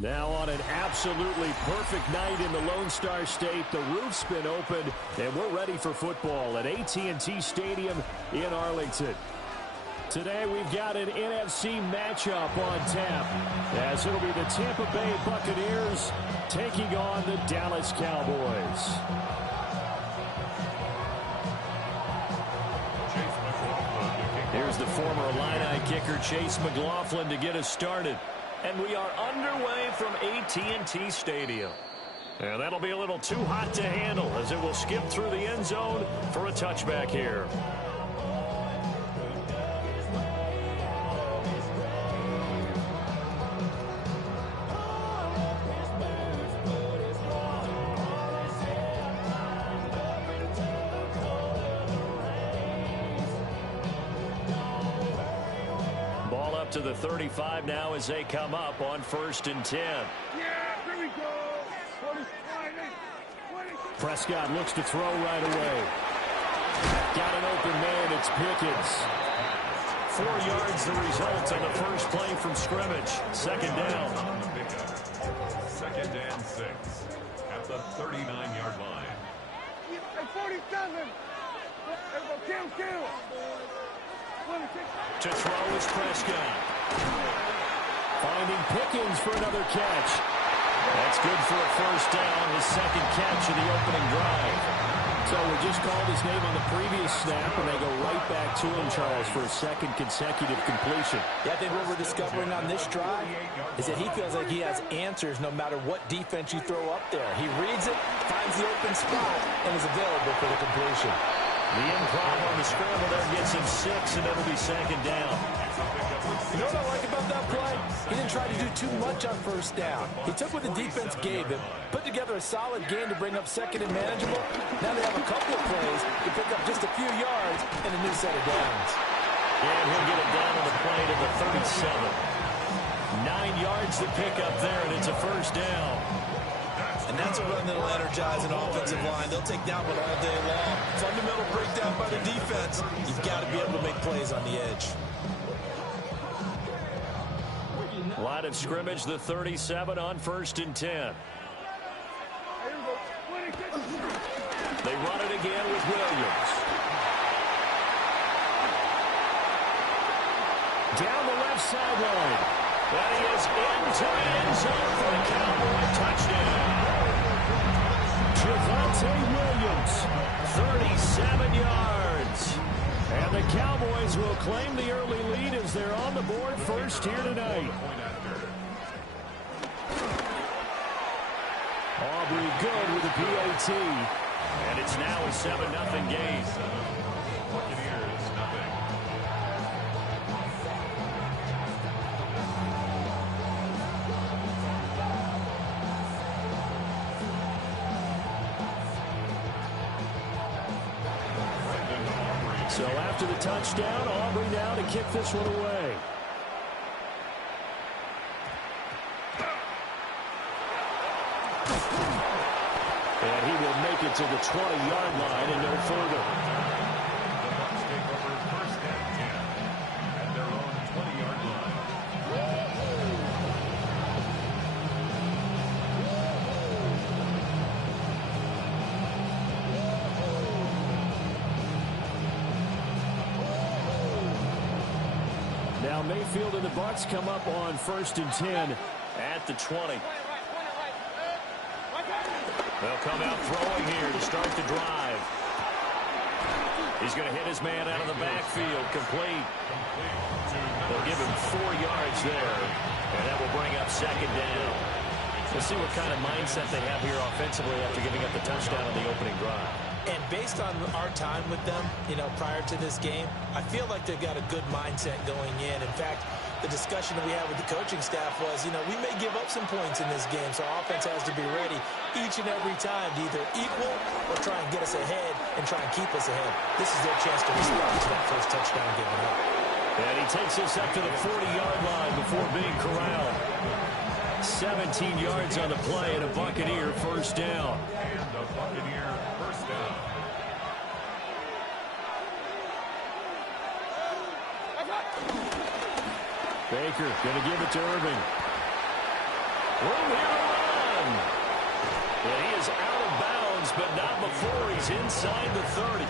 Now on an absolutely perfect night in the Lone Star State, the roof's been opened, and we're ready for football at AT&T Stadium in Arlington. Today we've got an NFC matchup on tap, as it'll be the Tampa Bay Buccaneers taking on the Dallas Cowboys. Here's the former Illini kicker Chase McLaughlin to get us started. And we are underway from AT&T Stadium. And that'll be a little too hot to handle as it will skip through the end zone for a touchback here. To the 35 now as they come up on 1st and 10. Yeah, here we go. Prescott looks to throw right away. Got an open man, it's Pickens. 4 yards the result on the first play from scrimmage. Second down. Second and 6 at the 39-yard line. 47. Kill. To throw is Prescott. Finding Pickens for another catch. That's good for a first down, his second catch of the opening drive. So we just called his name on the previous snap, and they go right back to him, Charles, for a second consecutive completion. Yeah, I think what we're discovering on this drive is that he feels like he has answers no matter what defense you throw up there. He reads it, finds the open spot, and is available for the completion. The improv on the scramble there gets him 6, and it'll be second down. You know what I like about that play? He didn't try to do too much on first down. He took what the defense gave him, put together a solid game to bring up second and manageable. Now they have a couple of plays to pick up just a few yards and a new set of downs. And he'll get it down on the play to the 37. 9 yards to pick up there, and it's a first down. And that's a run that will energize an offensive line. They'll take that one all day long. Fundamental breakdown by the defense. You've got to be able to make plays on the edge. Line of scrimmage, the 37 on 1st and 10. They run it again with Williams. Down the left sideline. And he is into the end zone for the Cowboy touchdown. Javonte Williams, 37 yards. And the Cowboys will claim the early lead as they're on the board first here tonight. Aubrey good with the PAT. And it's now a 7-0 game. Buccaneers, nothing. So after the touchdown, Aubrey now to kick this one away. And he will make it to the 20-yard line and no further. The Bucs take over 1st and 10 at their own 20-yard line. Now Mayfield and the Bucs come up on 1st and 10 at the 20. They'll come out throwing here to start the drive. He's going to hit his man out of the backfield, complete. They'll give him 4 yards there, and that will bring up second down. We'll see what kind of mindset they have here offensively after giving up the touchdown on the opening drive. And based on our time with them, prior to this game, I feel like they've got a good mindset going in. In fact, the discussion that we had with the coaching staff was, we may give up some points in this game, so our offense has to be ready each and every time to either equal or try and get us ahead and try and keep us ahead. This is their chance to respond to that first touchdown given up. And he takes us up to the 40-yard line before being corralled. 17 yards on the play and a Buccaneer first down. And a Buccaneer first down. Baker going to give it to Irving. Room here to run. And he is out of bounds, but not before he's inside the 30.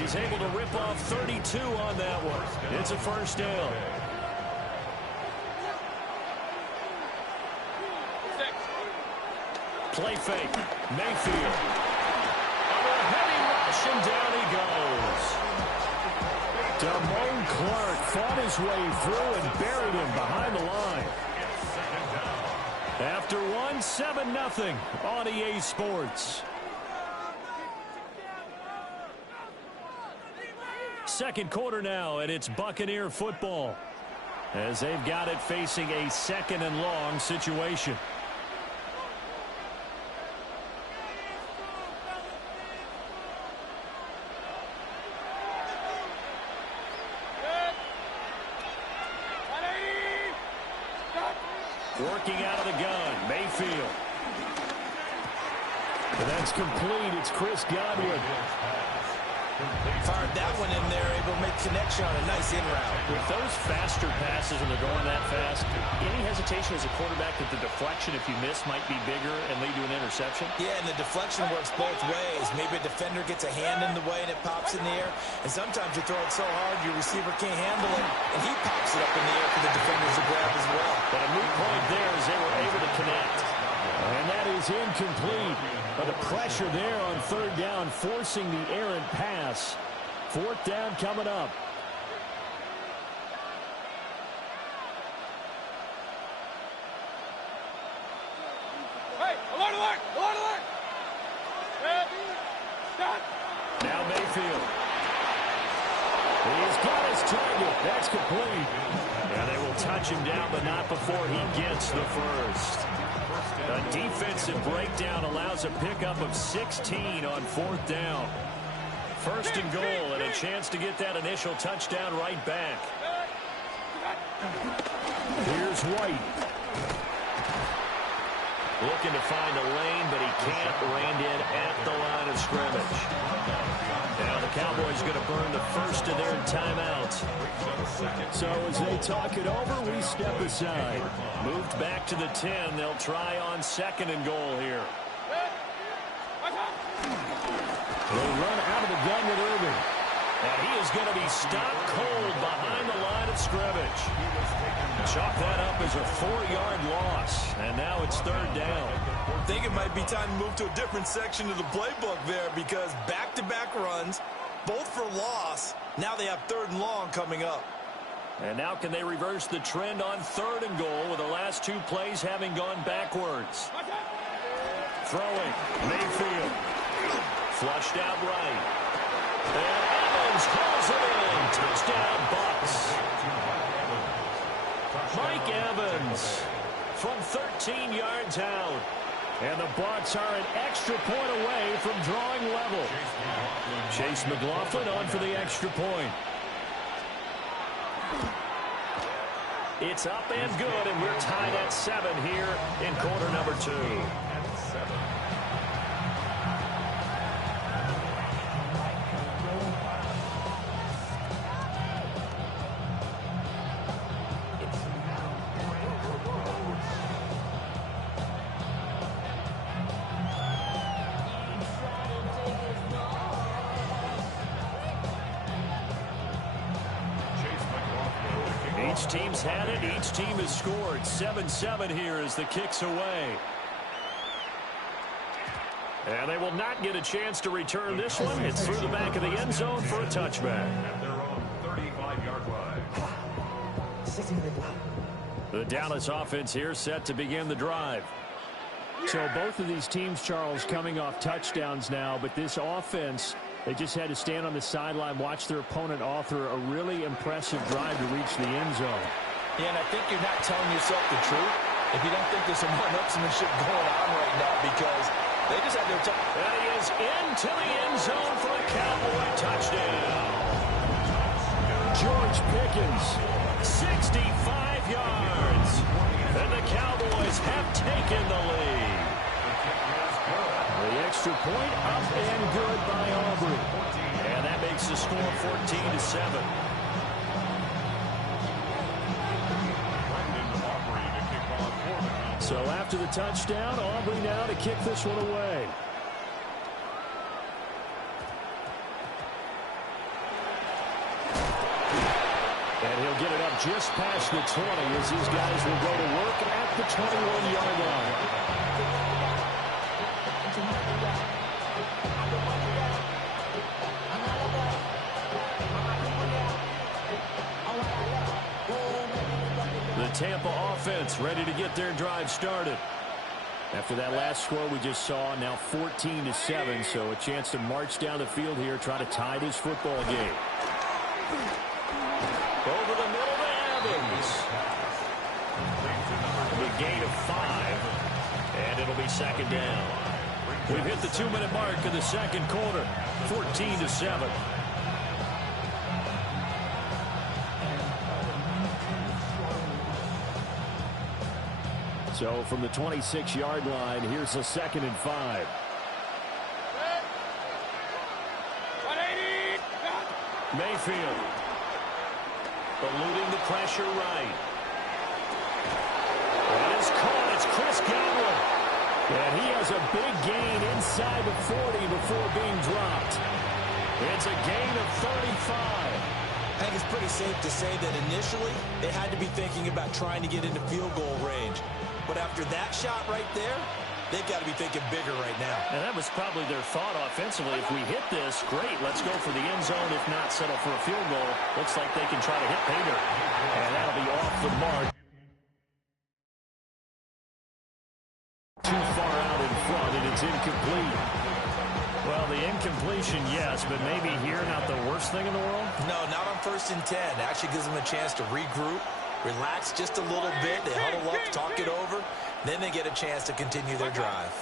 He's able to rip off 32 on that one. It's a first down. Play fake. Mayfield. Under a heavy rush, and down he goes. Damone Clark fought his way through and buried him behind the line. After one, 7-0 on EA Sports. Second quarter now, and it's Buccaneer football as they've got it facing a second and long situation. Working out of the gun, Mayfield. And that's complete. It's Chris Godwin. Fired that one in there, able to make connection on a nice in route. With those faster passes when they're going that fast, any hesitation as a quarterback that the deflection, if you miss, might be bigger and lead to an interception? Yeah, and the deflection works both ways. Maybe a defender gets a hand in the way and it pops in the air. And sometimes you throw it so hard your receiver can't handle it, and he pops it up in the air for the defenders to grab as well. But a moot point there as they were able to connect. And that is incomplete. But the pressure there on third down, forcing the errant pass. Fourth down coming up. Hey, alert, alert, alert, alert! Stop! Now Mayfield. He's got his target. That's complete. Yeah, they will touch him down, but not before he gets the first. A defensive breakdown allows a pickup of 16 on fourth down. First and goal, and a chance to get that initial touchdown right back. Here's White. Looking to find a lane, but he can't. Reined in at the line of scrimmage. Now the Cowboys going to burn the first of their timeouts. So as they talk it over, we step aside. Moved back to the 10. They'll try on second and goal here. They'll run out of the gun with Irving. And he is going to be stopped cold behind the line of scrimmage. Chalk that up as a 4-yard loss. And now it's third down. I think it might be time to move to a different section of the playbook there, because back-to-back runs, both for loss. Now they have third and long coming up. And now can they reverse the trend on third and goal with the last two plays having gone backwards? Throwing. Mayfield. Flushed out right. And Evans calls it in. Touchdown, Bucks. Mike Evans from 13 yards out. And the Bucks are an extra point away from drawing level. Chase McLaughlin on for the extra point. It's up and good, and we're tied at 7 here in quarter number 2. Each team's had it. Each team has scored. 7-7 here as the kick's away. And they will not get a chance to return this one. It's through the back of the end zone for a touchback. At their own 35-yard line. The Dallas offense here set to begin the drive. So both of these teams, Charles, coming off touchdowns now, but this offense, they just had to stand on the sideline, watch their opponent author a really impressive drive to reach the end zone. Yeah, and I think you're not telling yourself the truth if you don't think there's some one-upsmanship going on right now, because they just had their time. And he is into the end zone for a Cowboy touchdown. George Pickens, 65 yards. And the Cowboys have taken the lead. The extra point up and good by Aubrey. And that makes the score 14-7. So after the touchdown, Aubrey now to kick this one away. And he'll get it up just past the 20 as these guys will go to work at the 21-yard line. The Tampa offense ready to get their drive started. After that last score we just saw, now 14-7, so a chance to march down the field here, try to tie this football game. Over the middle to Evans. The gain of 5, and it'll be second down. We've hit the 2-minute mark of the second quarter, 14-7. So from the 26-yard line, here's a 2nd and 5. Mayfield eluding the pressure right. That is caught. It's Chris Godwin. And he has a big gain inside the 40 before being dropped. It's a gain of 35. I think it's pretty safe to say that initially they had to be thinking about trying to get into field goal range. But after that shot right there, they've got to be thinking bigger right now. And that was probably their thought offensively. If we hit this, great, let's go for the end zone. If not, settle for a field goal. Looks like they can try to hit Pater. And that'll be off the mark. Too far out in front, and it's incomplete. Well, the incompletion, yes, but maybe here not the worst thing in the world? No, not on 1st and 10. Actually gives them a chance to regroup, relax just a little bit. They huddle up, talk it over. Then they get a chance to continue their drive.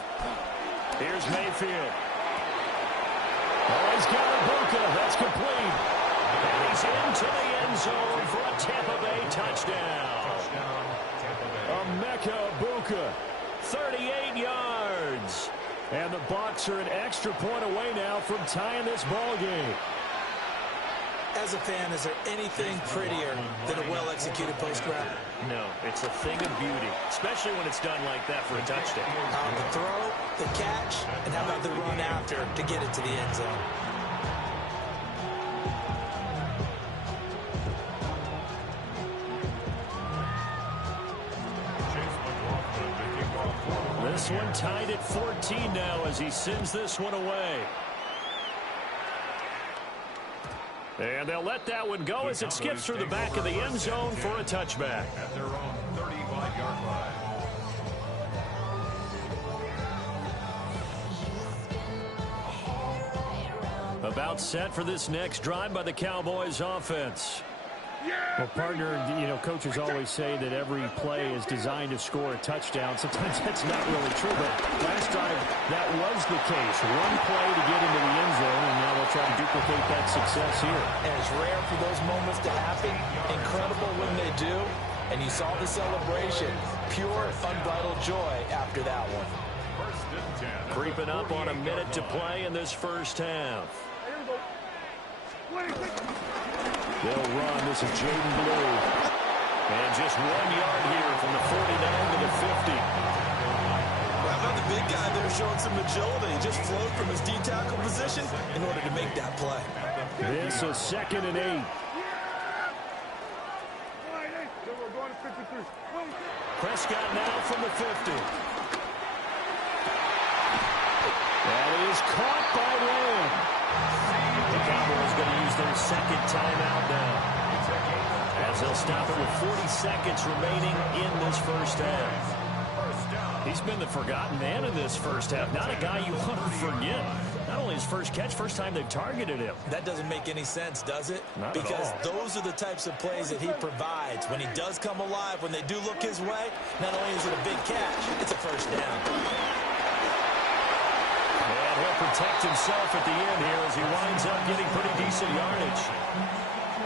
Here's Mayfield. Oh, he's got Ibuka. That's complete. And he's into the end zone for a Tampa Bay touchdown. Emeka Ibuka, 38 yards. And the Bucs are an extra point away now from tying this ball game. As a fan, is there anything prettier than a well-executed post route? No, it's a thing of beauty, especially when it's done like that for a touchdown. How about the throw, the catch, and how about the run after to get it to the end zone? This one tied at 14 now as he sends this one away. And they'll let that one go as it skips through the back of the end zone for a touchback. At their own 35-yard line. About set for this next drive by the Cowboys offense. Well, partner, you know, coaches always say that every play is designed to score a touchdown. Sometimes that's not really true, but last drive that was the case. One play to get into the end zone, and now they'll try to duplicate that success here. And it's rare for those moments to happen. Incredible when they do. And you saw the celebration. Pure, unbridled joy after that one. Creeping up on a minute to play in this first half. They'll run. This is Jaden Blue. And just 1 yard here from the 49 to the 50. Well, how about the big guy there showing some agility? He just flowed from his D-tackle position in order to make that play. This is 2nd and 8. Prescott now from the 50. That is caught by Lamb. The Cowboys going to use their second timeout now, as they'll stop it with 40 seconds remaining in this first half. He's been the forgotten man in this first half. Not a guy you want to forget. Not only his first catch, first time they've targeted him. That doesn't make any sense, does it? Not because at all. Those are the types of plays that he provides. When he does come alive, when they do look his way, not only is it a big catch, it's a first down. And he'll protect himself at the end here as he winds up getting pretty decent yardage.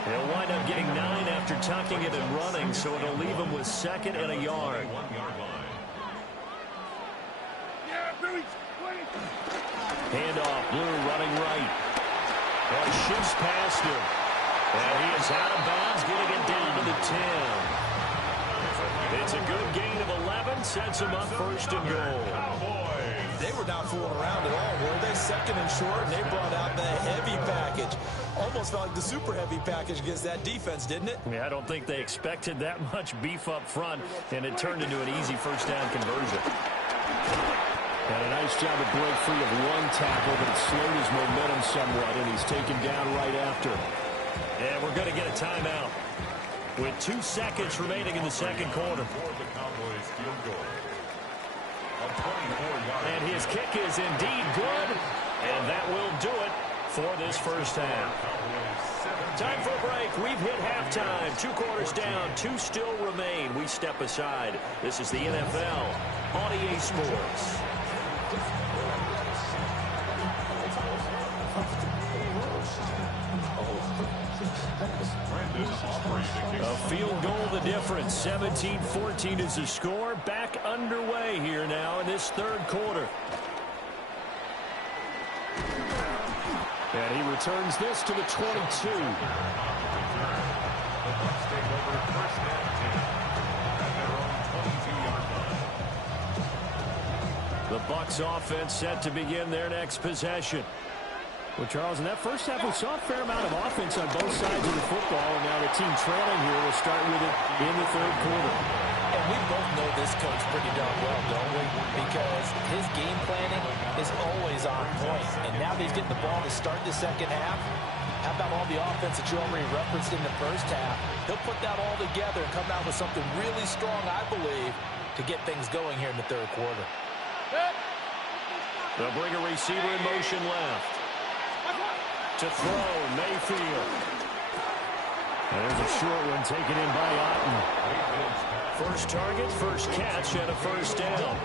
He'll wind wind up getting 9 after tucking it and running, so it'll leave him with 2nd and a yard. Handoff, Blue running right. And shifts past him. And he is out of bounds, getting it down to the 10. It's a good gain of 11, sets him up 1st and goal. They were not fooling around at all, were they? 2nd and short, and they brought out the heavy package. Almost felt like the super heavy package against that defense, didn't it? Yeah, I don't think they expected that much beef up front, and it turned into an easy 1st down conversion. And a nice job to break free of one tackle, but it slowed his momentum somewhat, and he's taken down right after. And we're going to get a timeout with 2 seconds remaining in the 2nd quarter. And his kick is indeed good, and that will do it for this 1st half. Time for a break. We've hit halftime. 2 quarters down, 2 still remain. We step aside. This is the NFL on EA Sports. A field goal the difference. 17-14 is the score. Back underway here now in this 3rd quarter. And he returns this to the 22. The Bucs offense set to begin their next possession. Well, Charles, in that 1st half, we saw a fair amount of offense on both sides of the football, and now the team trailing here will start with it in the 3rd quarter. And we both know this coach pretty darn well, don't we? Because his game planning is always on point. And now that he's getting the ball to start the 2nd half, how about all the offense that you already referenced in the 1st half? He'll put that all together and come out with something really strong, I believe, to get things going here in the 3rd quarter. They'll bring a receiver in motion left. To throw, Mayfield. And there's a short one taken in by Otten. 1st target, 1st catch, and a 1st down.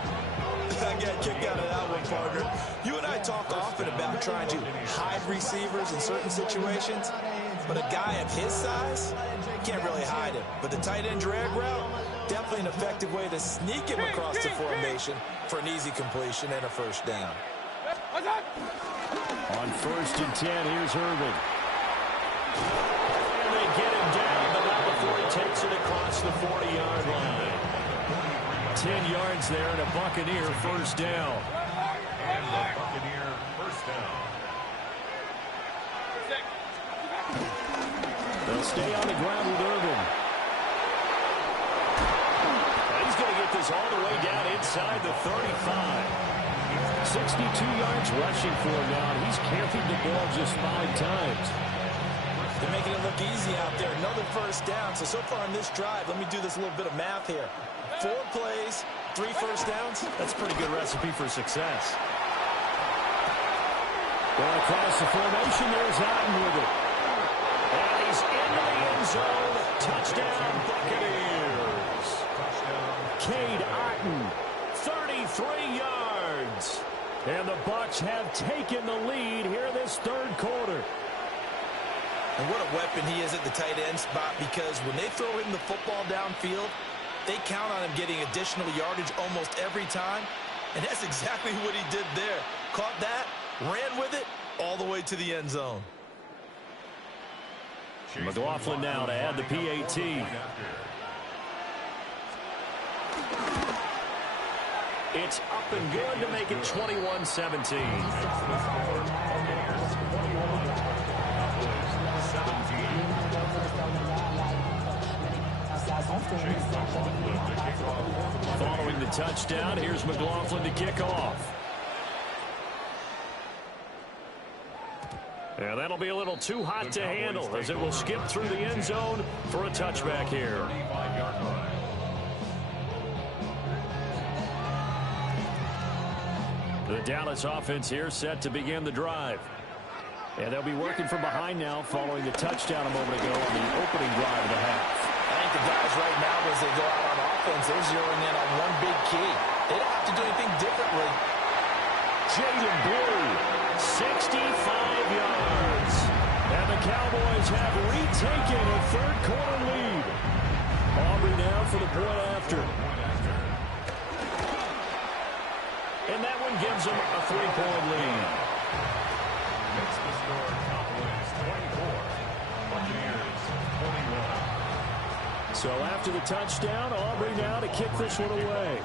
I got kicked out of that one, partner. You and I talk often about trying to hide receivers in certain situations, but a guy of his size can't really hide him. But the tight end drag route, definitely an effective way to sneak him across the formation for an easy completion and a 1st down. On 1st and 10, here's Irvin. And they get him down, but not before he takes it across the 40-yard line. 10 yards there and a Buccaneer 1st down. And the Buccaneer 1st down. They'll stay on the ground with Irvin. And he's going to get this all the way down inside the 35. 62 yards rushing for him now, and he's carried the ball just 5 times. They're making it look easy out there. Another 1st down. So far on this drive, let me do this little bit of math here. 4 plays, 3 1st downs. That's a pretty good recipe for success. Well, across the formation, there's Otten with it. And he's into the end zone. Touchdown, Buccaneers. Cade Otten, 33 yards. and the Bucs have taken the lead here this 3rd quarter. And what a weapon he is at the tight end spot, because when they throw him the football downfield, they count on him getting additional yardage almost every time. And that's exactly what he did there. Caught that, ran with it, all the way to the end zone. McLaughlin now to add the PAT. It's up and good to make it 21-17. Following the touchdown, here's McLaughlin to kick off. And that'll be a little too hot to handle, as it will skip through the end zone for a touchback here. The Dallas offense here set to begin the drive. And they'll be working from behind now following the touchdown a moment ago on the opening drive of the half. I think the guys right now, as they go out on offense, they're zeroing in on one big key. They don't have to do anything differently. Jalen Blue, 65 yards. And the Cowboys have retaken a third-quarter lead. Aubrey now for the point after. And that one gives them a 3-point lead. Makes the score Cowboys 24, Buccaneers 21. So after the touchdown, Aubrey now to kick this one away.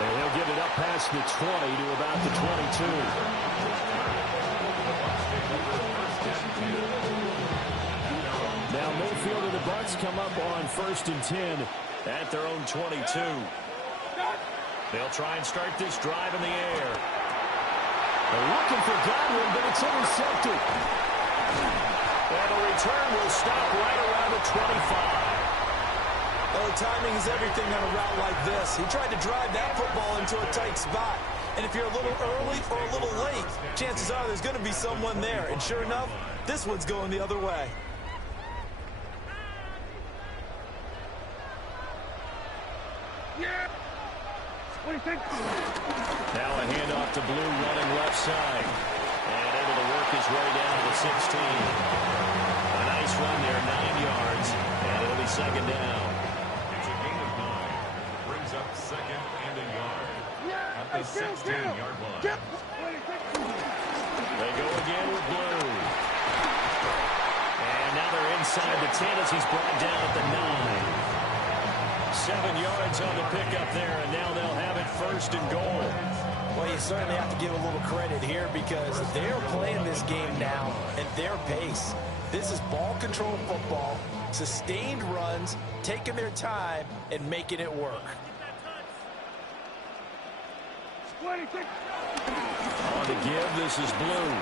And he'll give it up past the 20 to about the 22. Now Mayfield and the Bucs come up on 1st and 10 at their own 22. They'll try and start this drive in the air. They're looking for Godwin, but it's intercepted. And the return will stop right around the 25. Well, timing is everything on a route like this. He tried to drive that football into a tight spot. And if you're a little early or a little late, chances are there's going to be someone there. And sure enough, this one's going the other way. What do you think? Now a handoff to Blue running left side. And able to work his way down to the 16. A nice run there, 9 yards. And it'll be second down. It's a gain of 9. Brings up second and a yard. At the 16-yard line. They go again with Blue. And now they're inside the 10 as he's brought down at the 9. 7 yards on the pickup there, and now they'll have it 1st and goal. Well, you certainly have to give a little credit here because they're playing this game now at their pace. This is ball control football, sustained runs, taking their time, and making it work. On the give, this is Blue.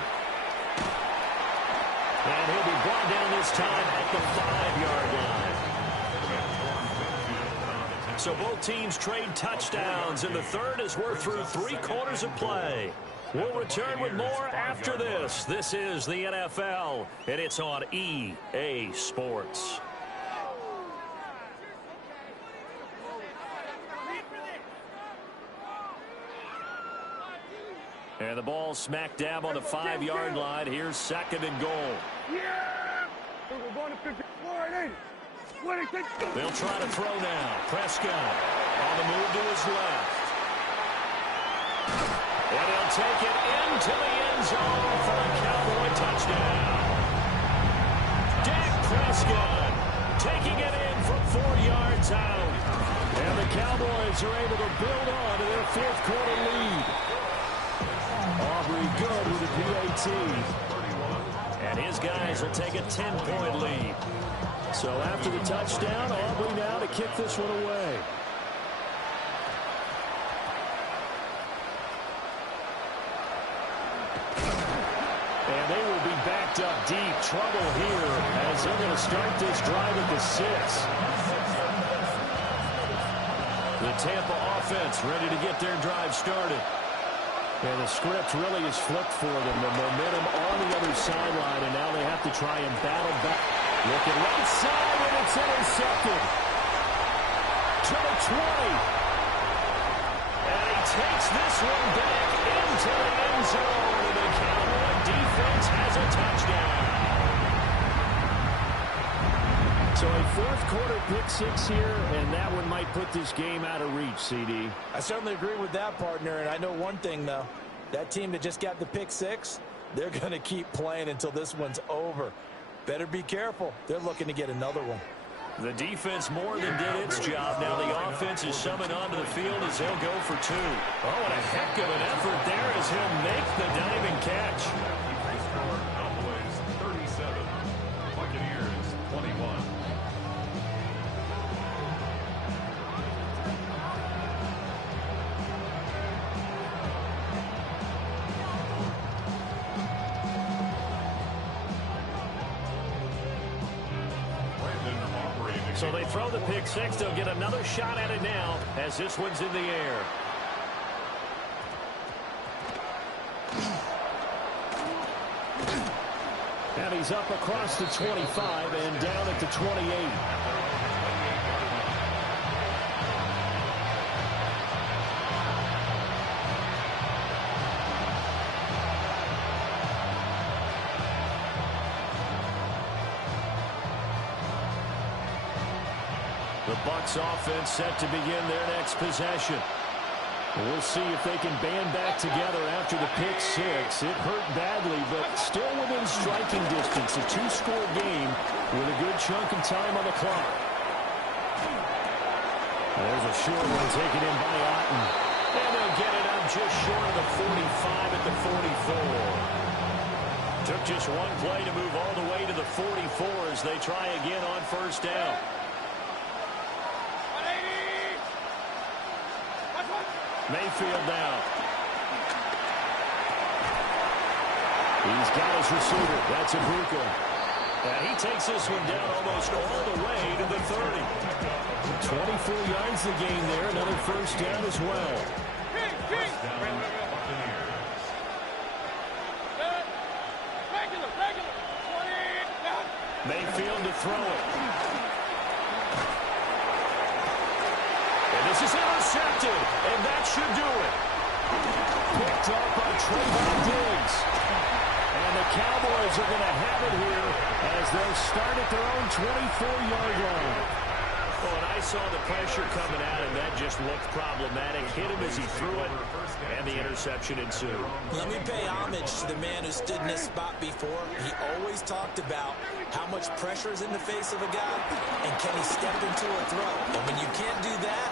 And he'll be brought down this time at the 5-yard line. So both teams trade touchdowns, and the third as we're through 3 quarters of play. We'll return with more after this. This is the NFL, and it's on EA Sports. And the ball smack dab on the 5-yard line. Here's 2nd and goal. We're going to 54 and 80. They'll try to throw now. Prescott on the move to his left. And he'll take it into the end zone for a Cowboy touchdown. Dak Prescott taking it in from 4 yards out. And the Cowboys are able to build on to their 4th quarter lead. Aubrey good with a PAT. And his guys will take a 10-point lead. So after the touchdown, Aubrey now to kick this one away. And they will be backed up deep. Trouble here as they're going to start this drive at the 6. The Tampa offense ready to get their drive started. And the script really is flipped for them. The momentum on the other sideline, and now they have to try and battle back. Looking right side, and it's intercepted. To the 20. And he takes this one back into the end zone. And the Cowboy defense has a touchdown. So a 4th quarter pick 6 here, and that one might put this game out of reach, CD. I certainly agree with that, partner, and I know one thing, though. That team that just got the pick 6, they're going to keep playing until this one's over. Better be careful. They're looking to get another one. The defense more than did its job. Now the offense is summoned onto the field as they'll go for 2. Oh, and a heck of an effort there as he'll make the diving catch. Cowboys 37, Buccaneers 21. So they throw the pick 6. They'll get another shot at it now as this one's in the air. And he's up across the 25 and down at the 28. The Bucs offense set to begin their next possession. We'll see if they can band back together after the pick six. It hurt badly, but still within striking distance. A two-score game with a good chunk of time on the clock. There's a short one taken in by Otten. And they'll get it up just short of the 45 at the 44. Took just one play to move all the way to the 44 as they try again on first down. Mayfield now. He's got his receiver. That's Ibuka. He takes this one down almost all the way to the 30. 24 yards the gain there. Another first down as well. Mayfield to throw it. And this is intercepted, and that should do it. Picked up by Trayvon Diggs. And the Cowboys are going to have it here as they'll start at their own 24-yard line. Oh, and I saw the pressure coming at him. That just looked problematic. Hit him as he threw it, and the interception ensued. Let me pay homage to the man who stood in this spot before. He always talked about how much pressure is in the face of a guy, and can he step into a throw. And when you can't do that,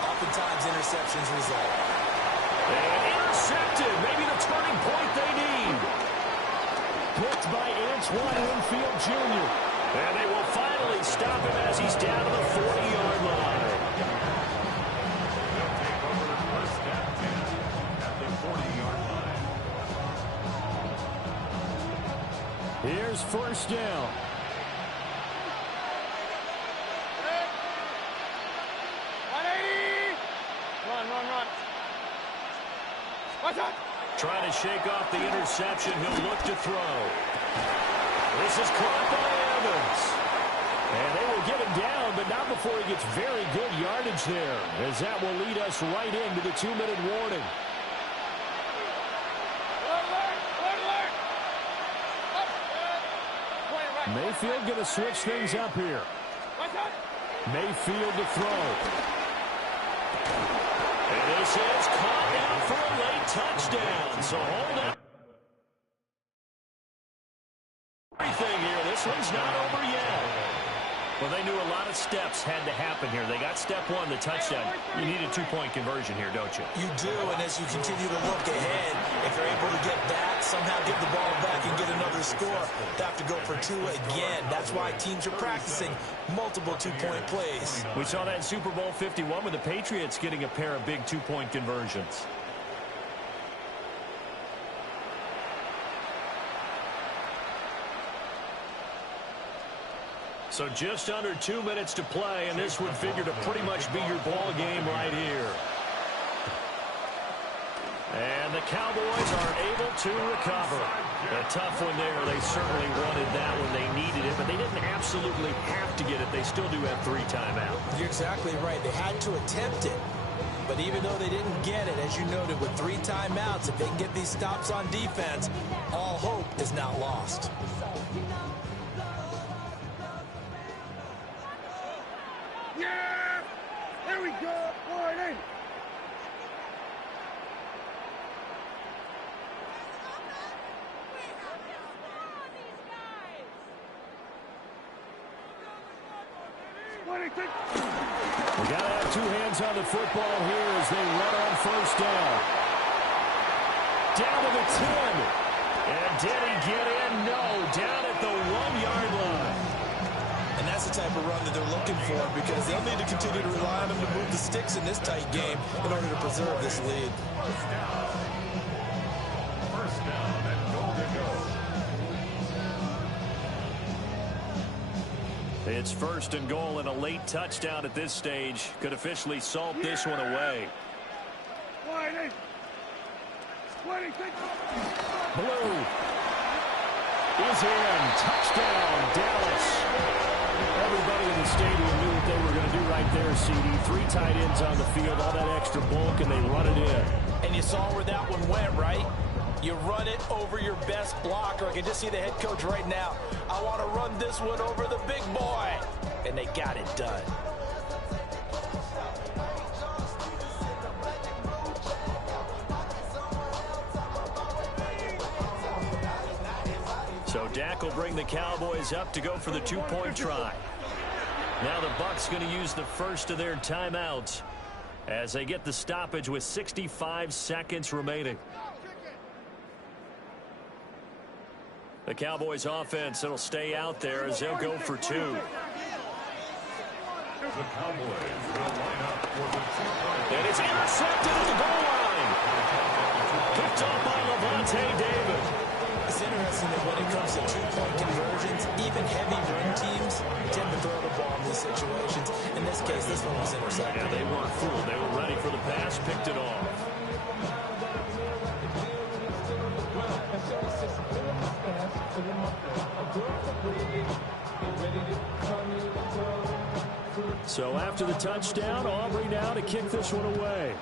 oftentimes interceptions result. And intercepted. Maybe the turning point they need. Picked by Antoine Winfield Jr. And they will finally stop him as he's down to the 40-yard line. They'll take over first down 10 at the 40-yard line. Here's first down. Run. Watch out. Trying to shake off the interception. He'll look to throw. This is caught by Evans. And they will get him down, but not before he gets very good yardage there, as that will lead us right into the 2-minute warning. Mayfield going to switch things up here. Mayfield to throw. And this is caught down for a late touchdown. So hold on. Everything here. This one's not over yet. Well, they knew a lot of steps had to happen here. They got step one, the touchdown. You need a two-point conversion here, don't you? You do, and as you continue to look ahead, if you're able to get back, somehow get the ball back and get another score, they have to go for two again. That's why teams are practicing multiple two-point plays. We saw that in Super Bowl 51 with the Patriots getting a pair of big two-point conversions. So just under 2 minutes to play, and this would figure to pretty much be your ball game right here. And the Cowboys are able to recover. A tough one there. They certainly wanted that when they needed it, but they didn't absolutely have to get it. They still do have 3 timeouts. You're exactly right. They had to attempt it. But even though they didn't get it, as you noted, with 3 timeouts, if they can get these stops on defense, all hope is not lost. Yeah! There we go! Warning! We got to have 2 hands on the football here as they run on first down. Down to the 10. And did he get in? No. Down at the 1-yard line. And that's the type of run that they're looking for, because they'll need to continue to rely on them to move the sticks in this tight game in order to preserve this lead. First down and goal to go. It's first and goal, and a late touchdown at this stage could officially salt this one away. Blue is in. Touchdown, Dallas. Everybody in the stadium knew what they were going to do right there, CD. 3 tight ends on the field, all that extra bulk, and they run it in. And you saw where that one went, right? You run it over your best blocker. I can just see the head coach right now. I want to run this one over the big boy. And they got it done. So Dak will bring the Cowboys up to go for the two-point try. Now the Bucs going to use the first of their timeouts as they get the stoppage with 65 seconds remaining. The Cowboys offense, it'll stay out there as they'll go for two. The Cowboys will line up for the two-point. And it's intercepted at the goal line. Picked off by Levante David. It's interesting that when it comes to two-point conversions, even heavy run teams tend to throw the ball in these situations. In this case, this one was intercepted. Yeah, they weren't fooled. They were ready for the pass, picked it off. So after the touchdown, Aubrey now to kick this one away.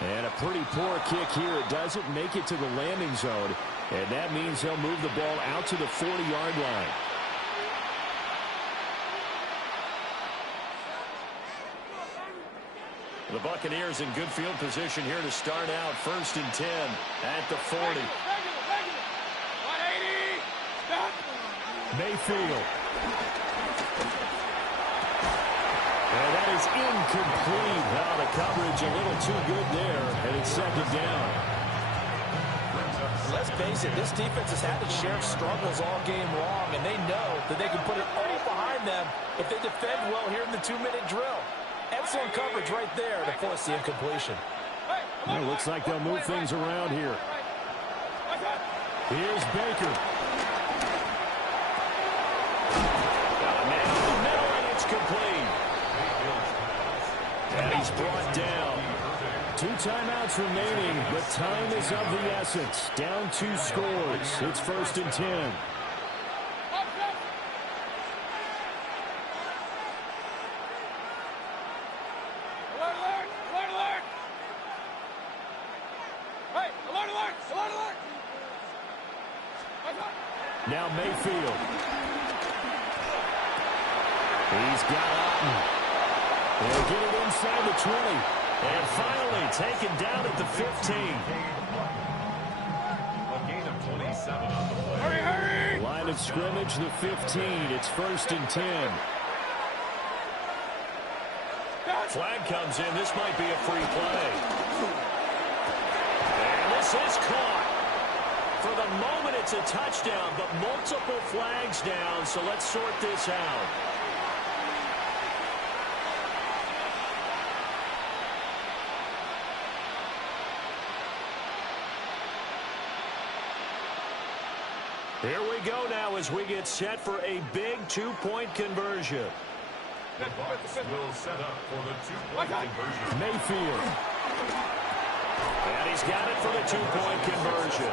And a pretty poor kick here. It doesn't make it to the landing zone. And that means they'll move the ball out to the 40-yard line. The Buccaneers in good field position here to start out. 1st and 10 at the 40. 180. Stop. Mayfield. And that is incomplete. Now the coverage a little too good there, and it's 2nd down. Let's face it, this defense has had its share of struggles all game long, and they know that they can put it all behind them if they defend well here in the 2-minute drill. Excellent coverage right there to force the incompletion. Well, it looks like they'll move things around here. Here's Baker. Got a man in the middle, and it's complete. And he's brought down. 2 timeouts remaining, but time is of the essence. Down 2 scores. It's 1st and 10. Now Mayfield. He's got Otten. They'll get it inside the 20. And finally taken down at the 15. A gain of 27 on the play. Hurry, hurry! Line of scrimmage, the 15. It's 1st and 10. Flag comes in. This might be a free play. And this is caught. For the moment, it's a touchdown, but multiple flags down, so let's sort this out. Here we go now as we get set for a big 2-point conversion. The Bucs will set up for the two-point conversion. Mayfield. And he's got it for the 2-point conversion.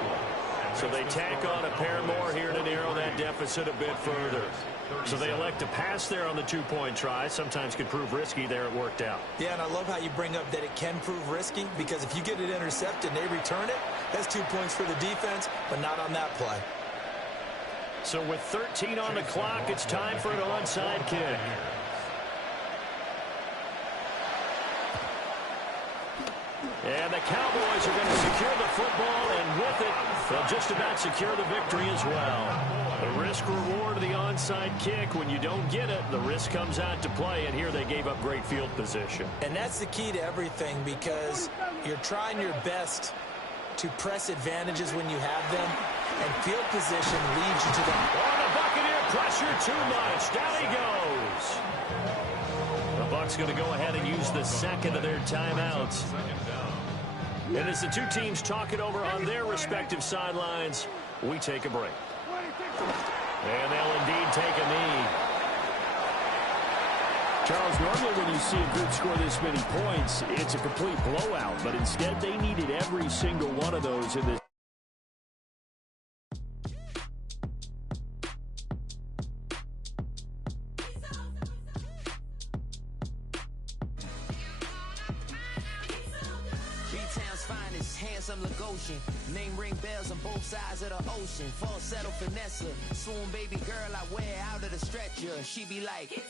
So they tack on a pair more here to narrow that deficit a bit further. So they elect to pass there on the 2-point try. Sometimes could prove risky. There it worked out. Yeah, and I love how you bring up that it can prove risky, because if you get it intercepted and they return it, that's 2 points for the defense, but not on that play. So with 13 on the clock, it's time for an onside kick. And the Cowboys are going to secure the football, and with it, they'll just about secure the victory as well. The risk-reward of the onside kick, when you don't get it, the risk comes out to play, and here they gave up great field position. And that's the key to everything, because you're trying your best to press advantages when you have them, and field position leads you to that. Oh, the Buccaneer pressure too much. Down he goes. The Bucs going to go ahead and use the second of their timeouts. And as the two teams talk it over on their respective sidelines, we take a break. And they'll indeed take a knee. Charles, normally when you see a group score this many points, it's a complete blowout. But instead, they needed every single one of those in this. Name ring bells on both sides of the ocean. Falsetto finesse, swoon baby girl I wear out of the stretcher. She be like,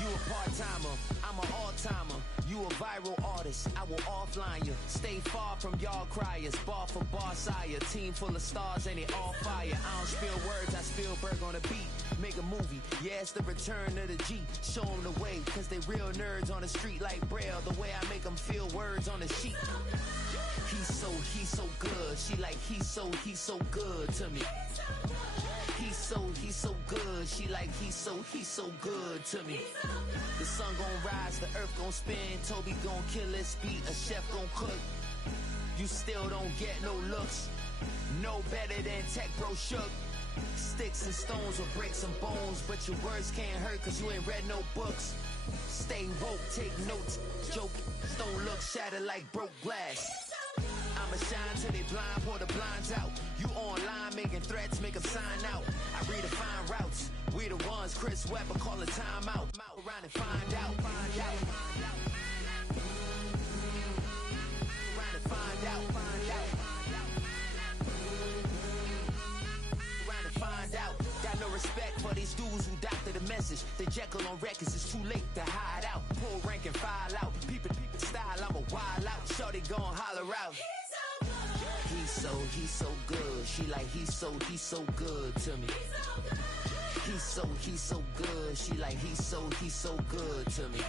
You a part-timer, I'm an all-timer. You a viral artist, I will offline you. Stay far from y'all criers, bar for bar sire. Team full of stars and they all fire. I don't spill words, I spill Berg on a beat. Make a movie, yeah, it's the return of the G. Show them the way, cause they real nerds on the street like Braille. The way I make them feel words on the sheet. He's so good. She like, he's so good to me. He's so good. She like, he's so good to me. The sun gon' rise, the earth gon' spin. Toby gon' kill this beat, a chef gon' cook. You still don't get no looks. No better than Tech Bro Shook. Sticks and stones will break some bones, but your words can't hurt cause you ain't read no books. Stay woke, take notes. Joke, don't look shattered like broke glass. I'ma shine till they blind, pour the blinds out. You online making threats, make them sign out. I redefine routes. We the ones Chris Webber call a timeout. Around and find out. Around and find out. Around and find out. Got no respect for these dudes who doctor the message. The Jekyll on records, it's too late to hide out. Pull rank and file out. Peep it style, I'm a wild out. Shorty gon' holler out. He's so good. She like, he's so good to me. He's so good. She like, he's so good to me.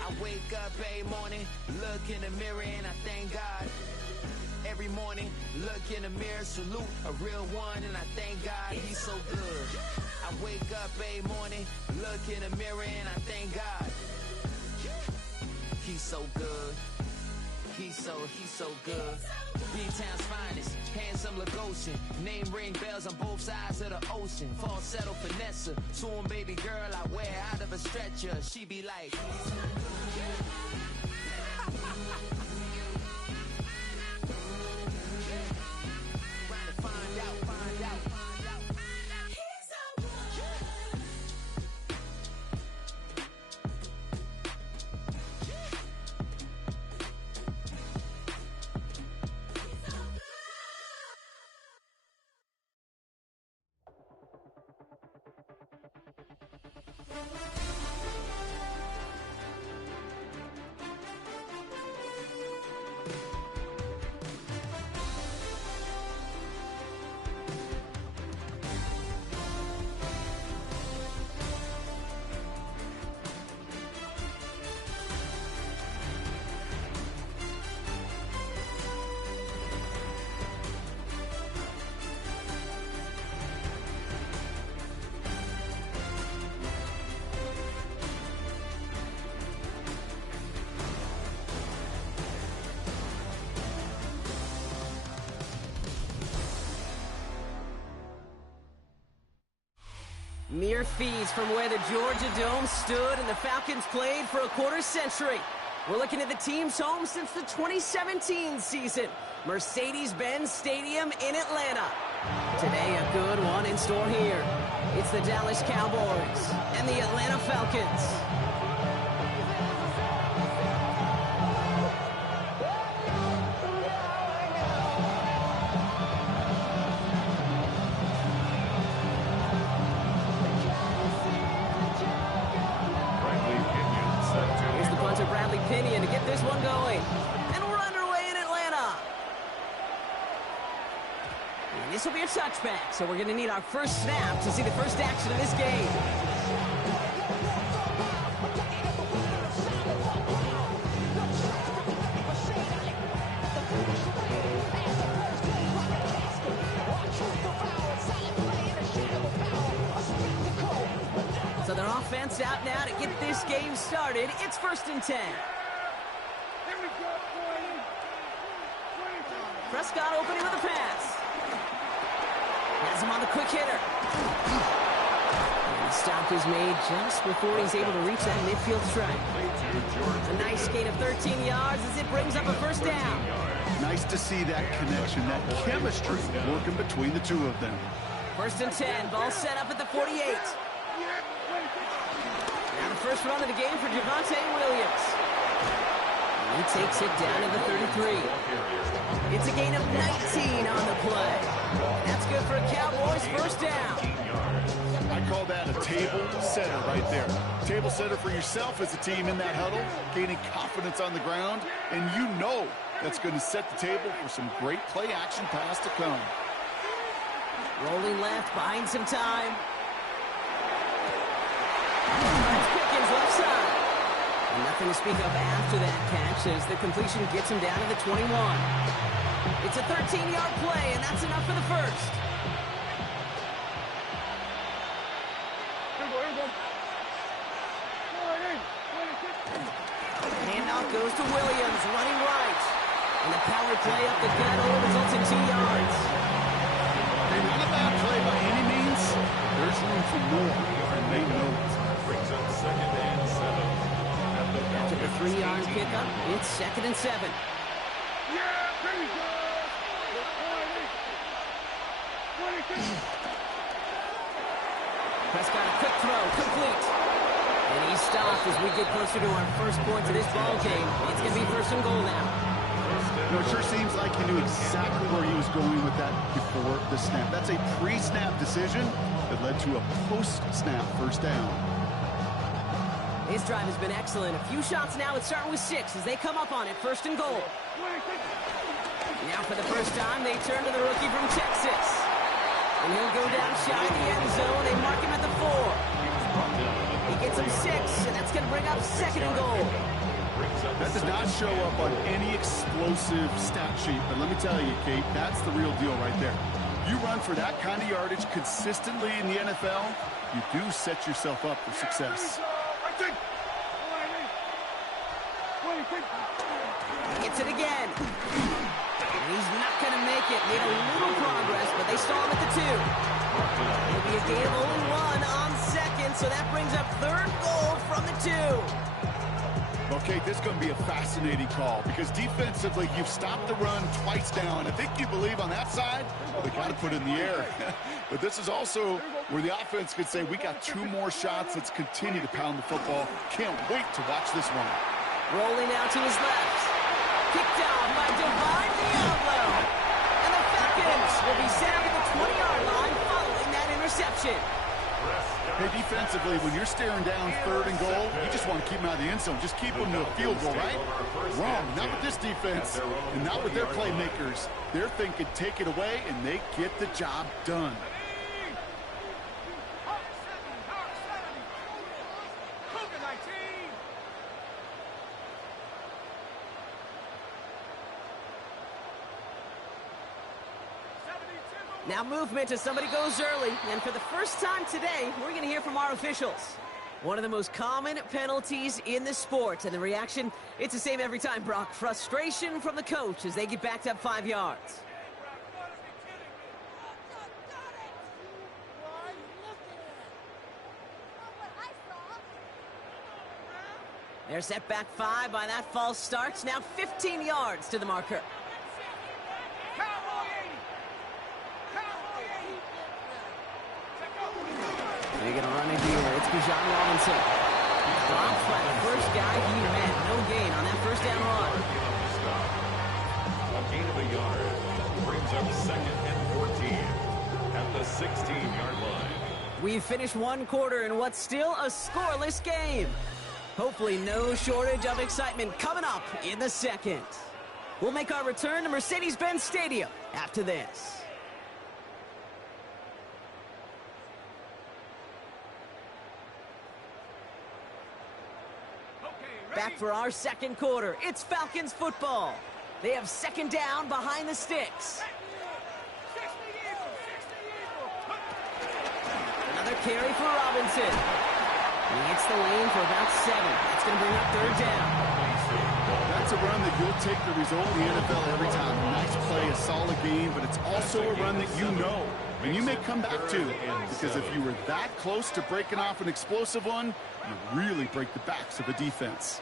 I wake up every morning, look in the mirror and I thank God. Every morning, look in the mirror, salute a real one and I thank God he's so good. I wake up every morning, look in the mirror and I thank God. He's so good. He's so good. B-Town's finest, handsome Lagosian. Name ring bells on both sides of the ocean. Falsetto finesse, soon baby girl I wear out of a stretcher. She be like, trying to find out. Mere fees from where the Georgia Dome stood and the Falcons played for a quarter century. We're looking at the team's home since the 2017 season, Mercedes-Benz Stadium in Atlanta. Today, a good one in store here. It's the Dallas Cowboys and the Atlanta Falcons. To get this one going. And we're underway in Atlanta. And this will be a touchback, so we're going to need our first snap to see the first action of this game. So their offense out now to get this game started. It's 1st and 10. Prescott opening with a pass. Has him on the quick hitter. And the stop is made just before he's able to reach that midfield strike. A nice gain of 13 yards as it brings up a first down. Nice to see that connection, that chemistry working between the two of them. 1st and 10, ball set up at the 48. Now the first run of the game for Javonte Williams. He takes it down to the 33. It's a gain of 19 on the play. That's good for a Cowboys first down. I call that a table setter right there. Table setter for yourself as a team in that huddle, gaining confidence on the ground, and you know that's going to set the table for some great play action pass to come. Rolling left, buying some time. That's Pickens left side. And nothing to speak of after that catch as the completion gets him down to the 21. It's a 13-yard play, and that's enough for the first. Handoff goes to Williams, running right. And the power play up the gut only results in 2 yards. And not a bad play by any means. There's room for more, and they know it. Brings up 2nd and 7. After the 3-yard pickup, it's 2nd and 7. Prescott, a quick throw, complete. And he's stopped as we get closer to our first point of this ball game. It's going to be 1st and goal now. It sure seems like he knew exactly where he was going with that before the snap. That's a pre-snap decision that led to a post-snap first down. His drive has been excellent. A few shots now. It's starting with 6 as they come up on it. 1st and goal. Now for the first time, they turn to the rookie from Texas. And he'll go down shy of the end zone. They mark him at the 4. He gets him 6, and that's going to bring up 2nd and goal. That does not show up on any explosive stat sheet, but let me tell you, Kate, that's the real deal right there. You run for that kind of yardage consistently in the NFL, you do set yourself up for success. Gets it again. And he's not going to make it. Made a little progress, but they stall him at the 2. It'll be a gain of only 1 on 2nd, so that brings up 3rd goal from the 2. Okay, this is going to be a fascinating call because defensively, you've stopped the run twice now, and I think you believe on that side, well, they got to put it in the air. But this is also where the offense could say, we got 2 more shots. Let's continue to pound the football. Can't wait to watch this one. Rolling out to his left. Kicked out by Divine Diablo. And the Falcons will be set at the 20-yard line following that interception. Hey, defensively, when you're staring down 3rd and goal, you just want to keep them out of the end zone. Just keep them to a field goal, right? Wrong. Not with this defense and not with their playmakers. They're thinking take it away, and they get the job done. Now movement as somebody goes early. And for the first time today, we're going to hear from our officials. One of the most common penalties in the sport. And the reaction, it's the same every time, Brock. Frustration from the coach as they get backed up 5 yards. They're set back 5 by that false start. Now 15 yards to the marker. They're going to run it here. It's Bijan Robinson. Dropped by the first guy he met. No gain on that first down run. A gain of a yard. Brings up 2nd and 14 at the 16-yard line. We've finished 1 quarter in what's still a scoreless game. Hopefully no shortage of excitement coming up in the 2nd. We'll make our return to Mercedes-Benz Stadium after this. Back for our 2nd quarter. It's Falcons football. They have 2nd down behind the sticks. Another carry for Robinson. He hits the lane for about 7. That's going to bring up 3rd down. That's a run that you'll take the result in the NFL every time. A nice play, a solid game, but it's also a run that you know and you may come back to, because if you were that close to breaking off an explosive one, you really break the backs of the defense.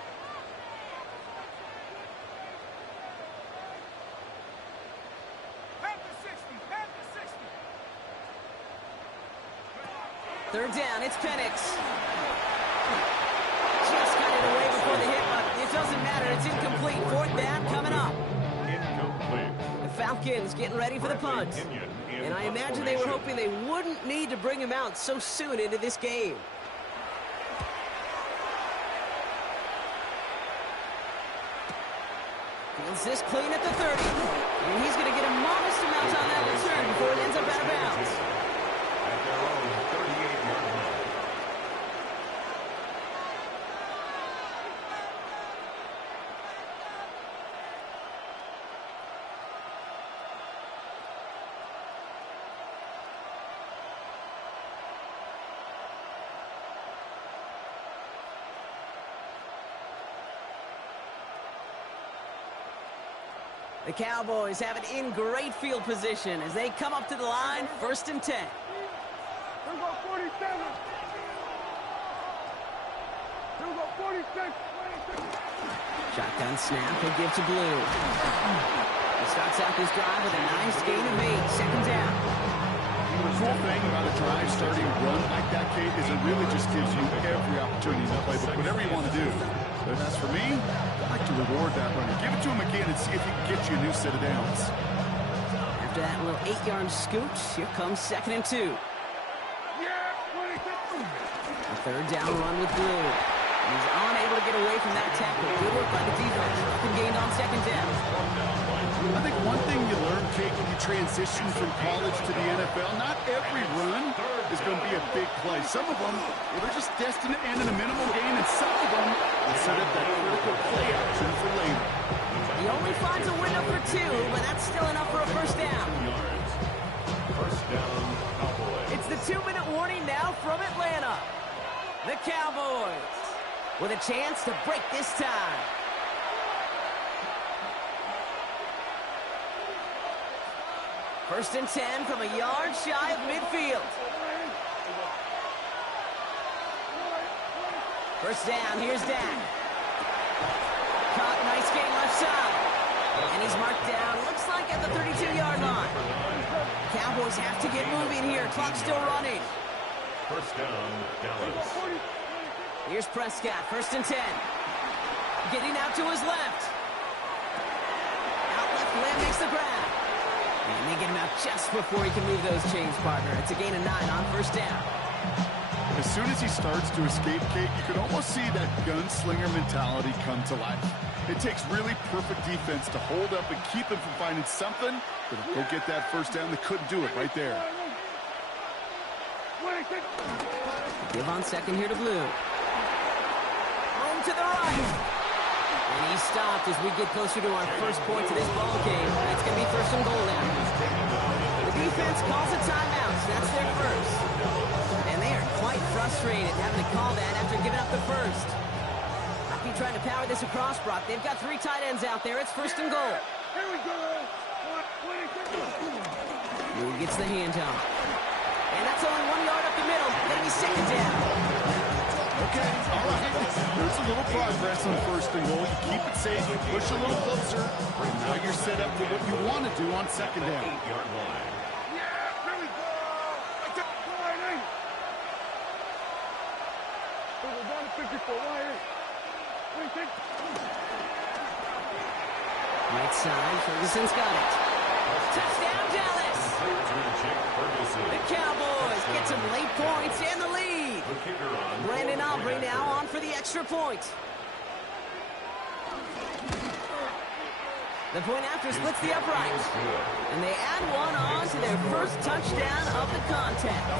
Third down, it's Penix. Just got it away before the hit, but it doesn't matter. It's incomplete. 4th down coming up. Incomplete. The Falcons getting ready for the punt. And I imagine they were hoping they wouldn't need to bring him out so soon into this game. Feels this clean at the 30. And he's going to get a modest amount on that return before it ends up out of bounds. At their own 38-yard line. The Cowboys have it in great field position as they come up to the line, 1st and 10. Who got 47? Who got 46? Shotgun snap, he'll give to Blue. He starts out this drive with a nice gain of 8, 2nd down. The cool thing about a drive starting run like that, Kate, is it really just gives you every opportunity to play whatever you want to do. But as for me, I like to reward that runner. Give it to him again and see if he can get you a new set of downs. After that little 8-yard scooch, here comes 2nd and 2. A 3rd down run with Blue. He's unable to get away from that tackle. Good work by the defense. Good gain on 2nd down. I think one thing you learn, Kate, when you transition from college to the NFL, not every run is going to be a big play. Some of them, well, they're just destined to end in a minimal gain, and some of them will set up that critical play action for later. He only finds a window for 2, but that's still enough for a 1st down. First down, Cowboys. It's the 2-minute warning now from Atlanta. The Cowboys with a chance to break this tie. First and 10 from a yard shy of midfield. 1st down, here's Dak. Caught, nice gain left side. And he's marked down, looks like at the 32-yard line. Cowboys have to get moving here, clock still running. First down, Dallas. Here's Prescott, 1st and 10. Getting out to his left. Out left, Lamb makes the grab. And they get him out just before he can move those chains, partner. It's a gain of 9 on 1st down. As soon as he starts to escape, Kate, you can almost see that gunslinger mentality come to life. It takes really perfect defense to hold up and keep him from finding something that'll go get that 1st down. They couldn't do it right there. Give on 2nd here to Blue. Room to the right. And he's stopped as we get closer to our 1st point to this ball game. It's going to be 1st and goal now. The defense calls a timeout. That's their 1st. And they are quite frustrated having to call that after giving up the 1st. Might be trying to power this across, Brock. They've got 3 tight ends out there. It's 1st and goal. Here we go. Blue gets the handoff. And that's only 1 yard up the middle. Going to be 2nd down. Okay, all right. There's a little progress on 1st and goal. You keep it safe, you push a little closer. Now you're set up for what you want to do on 2nd down. 8-yard line. Here we go. We're down to 54. Right side, Ferguson's got it. Touchdown, Dallas! The Cowboys get some late points and the lead. Brandon Aubrey now on for the extra point. The point after splits the upright. And they add one on to their 1st touchdown of the contest.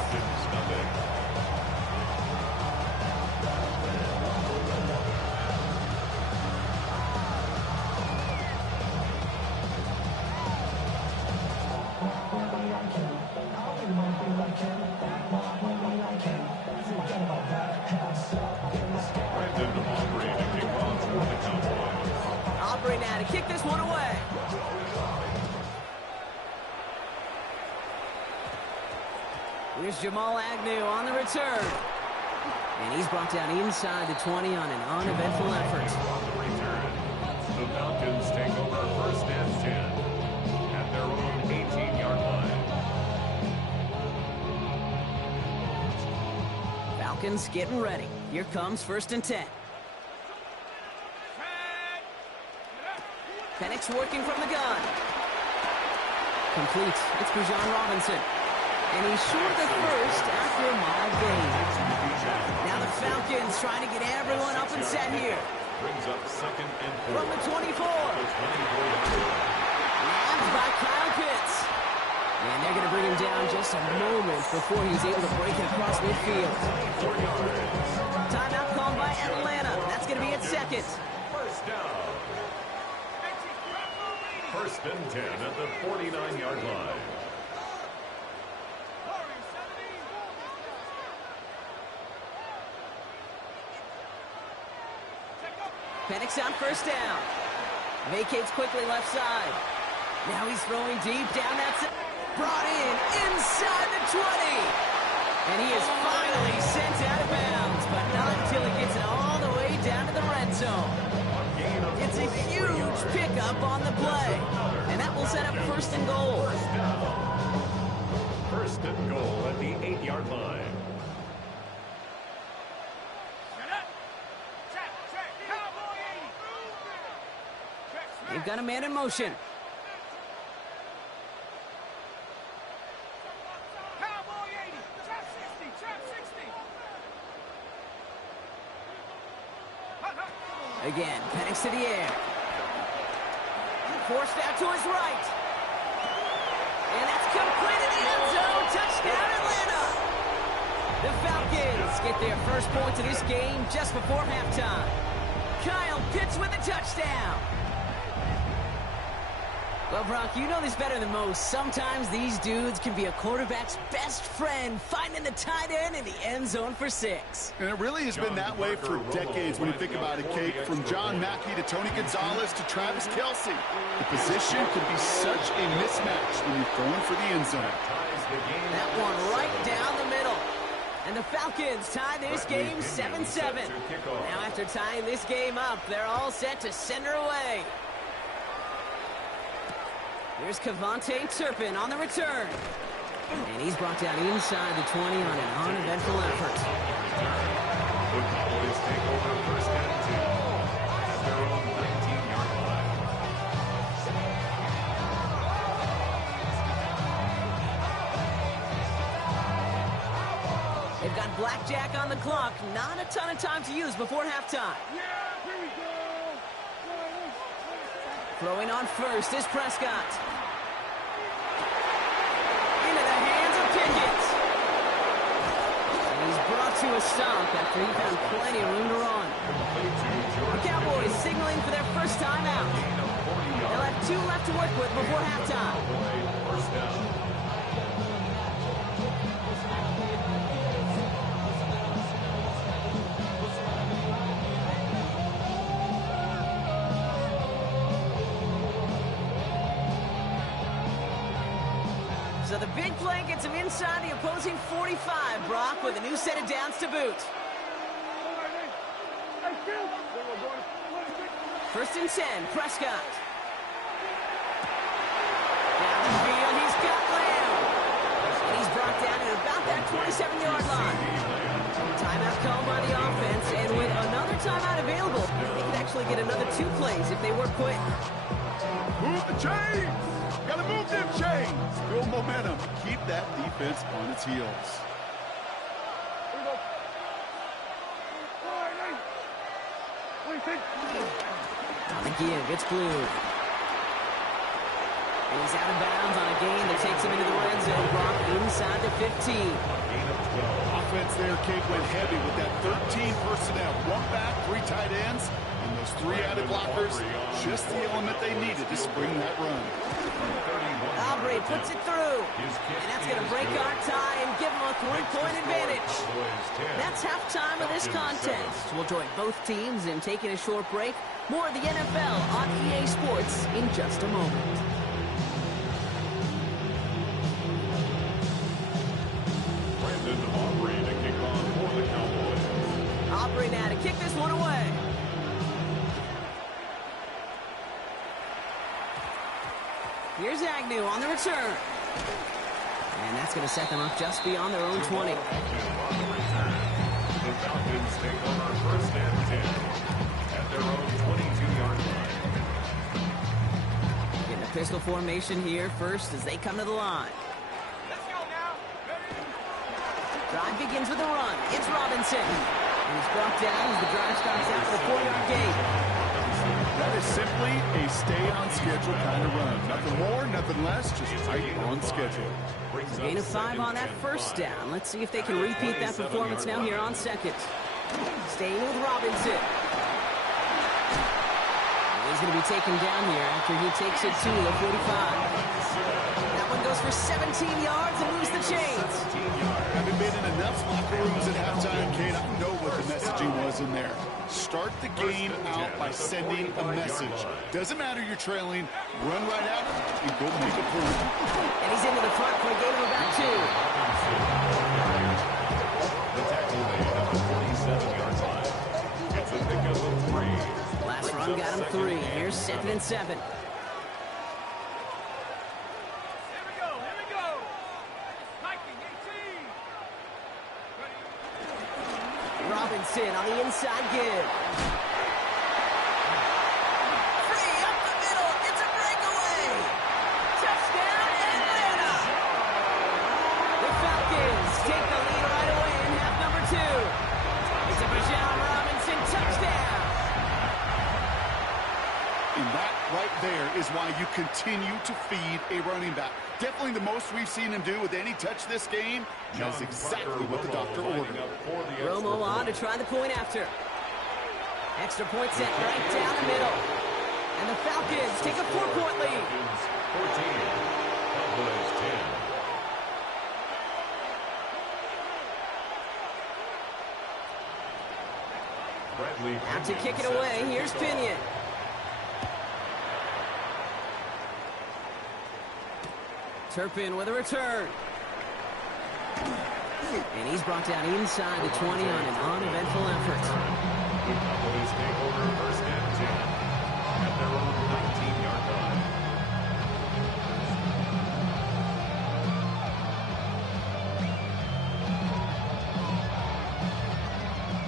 Aubrey now to kick this one away. Here's Jamal Agnew on the return. And he's brought down inside the 20 on an uneventful effort. The Falcons take over 1st and 10 at their own 18-yard line. Falcons getting ready. Here comes 1st and 10. Penix working from the gun. Complete. It's Bijan Robinson. And he's short of the first after a mild gain. Now the Falcons trying to get everyone up and set here. Brings up second and 4. From the 24. Nabbed by Kyle Pitts. And they're going to bring him down just a moment before he's able to break it across midfield. Timeout called by Atlanta. That's going to be at second. First down. First and 10 at the 49-yard line. Penix on first down. Vacates quickly left side. Now he's throwing deep down that side. Brought in inside the 20. And he is finally sent out of bounds, but not until he gets it all the way down to the red zone. It's a huge pickup on the play. And that will set up first and goal. First and goal at the 8-yard line. They've got a man in motion. Again, Penix to the air. Forced out to his right. And that's complete in the end zone. Touchdown, Atlanta. The Falcons get their first points of this game just before halftime. Kyle Pitts with a touchdown. Well, Brock, you know this better than most. Sometimes these dudes can be a quarterback's best friend, finding the tight end in the end zone for 6. And it really has been that way for decades when you think about it, Kate. From John Mackey to Tony Gonzalez to Travis Kelce. The position can be such a mismatch when you're throwing for the end zone. That one right down the middle. And the Falcons tie this game 7-7. Now after tying this game up, they're all set to send her away. Here's Kevontae Turpin on the return. And he's brought down inside the 20 on an uneventful effort. The Cowboys take over first and 10 at their own 19-yard line. They've got blackjack on the clock. Not a ton of time to use before halftime. Throwing on first is Prescott. Into the hands of Pickett. And he's brought to a stop after he found plenty of room to run. The Cowboys signaling for their first time out. They'll have 2 left to work with before halftime. First down. So the big play gets him inside the opposing 45, Brock, with a new set of downs to boot. First and 10, Prescott. Down the field, he's got Lamb. And he's brought down at about that 27-yard line. Timeout called by the offense, and with another timeout available, they could actually get another 2 plays if they work quick. Move the chains! Gotta move them chains! Build momentum. Keep that defense on its heels. On the give, it's Blue. And he's out of bounds on a gain that takes him into the red zone, Brock, inside the 15. Offense there, Kate, went heavy with that 13 personnel. 1 back, 3 tight ends, and those 3 added blockers. Just the element they needed to spring that run. Aubrey puts it through. And that's going to break our tie and give them a 3-point advantage. That's halftime of this contest. We'll join both teams in taking a short break. More of the NFL on EA Sports in just a moment. Aubrey to kick off for the Cowboys. Aubrey now to kick this one away. Here's Agnew on the return. And that's going to set them up just beyond their own 20. The Falcons take over first and 10 at their own 22-yard line. Getting a Pistol formation here first as they come to the line. Let's go now. Drive begins with a run. It's Robinson. And he's brought down as the drive starts out the 4-yard gate. That is simply a stay-on-schedule kind of run. Nothing more, nothing less, just right on schedule. A gain of 5 on that first down. Let's see if they can repeat that performance now here on second. Staying with Robinson. He's going to be taken down here after he takes it to the 45. That one goes for 17 yards and moves the chains. Having been in enough locker rooms at halftime, Kate, I know what the messaging was in there. Start the game out by sending a message. Doesn't matter you're trailing, run right out and go make a play. And he's into the front for a gain of about 2. The tackle made at the 47-yard line. It's a pickup of 3. Last run got him 3. Here's 2nd and 7. Robinson on the inside give. Free up the middle. It's a breakaway. Touchdown, Atlanta. The Falcons take the lead right away in half number 2. It's a Bijan Robinson touchdown. And that right there is why you continue to feed a running back. Definitely the most we've seen him do with any touch this game. That's exactly what the doctor ordered. Romo on to try the point after. Extra point set right down the middle. And the Falcons take a 4-point lead. 14. Cowboys 10. Bradley Out to kick it away. Here's Pinion. Turpin with a return. And he's brought down inside the 20 on an uneventful effort. Cowboys take over 1st and 10 at their own 19-yard line.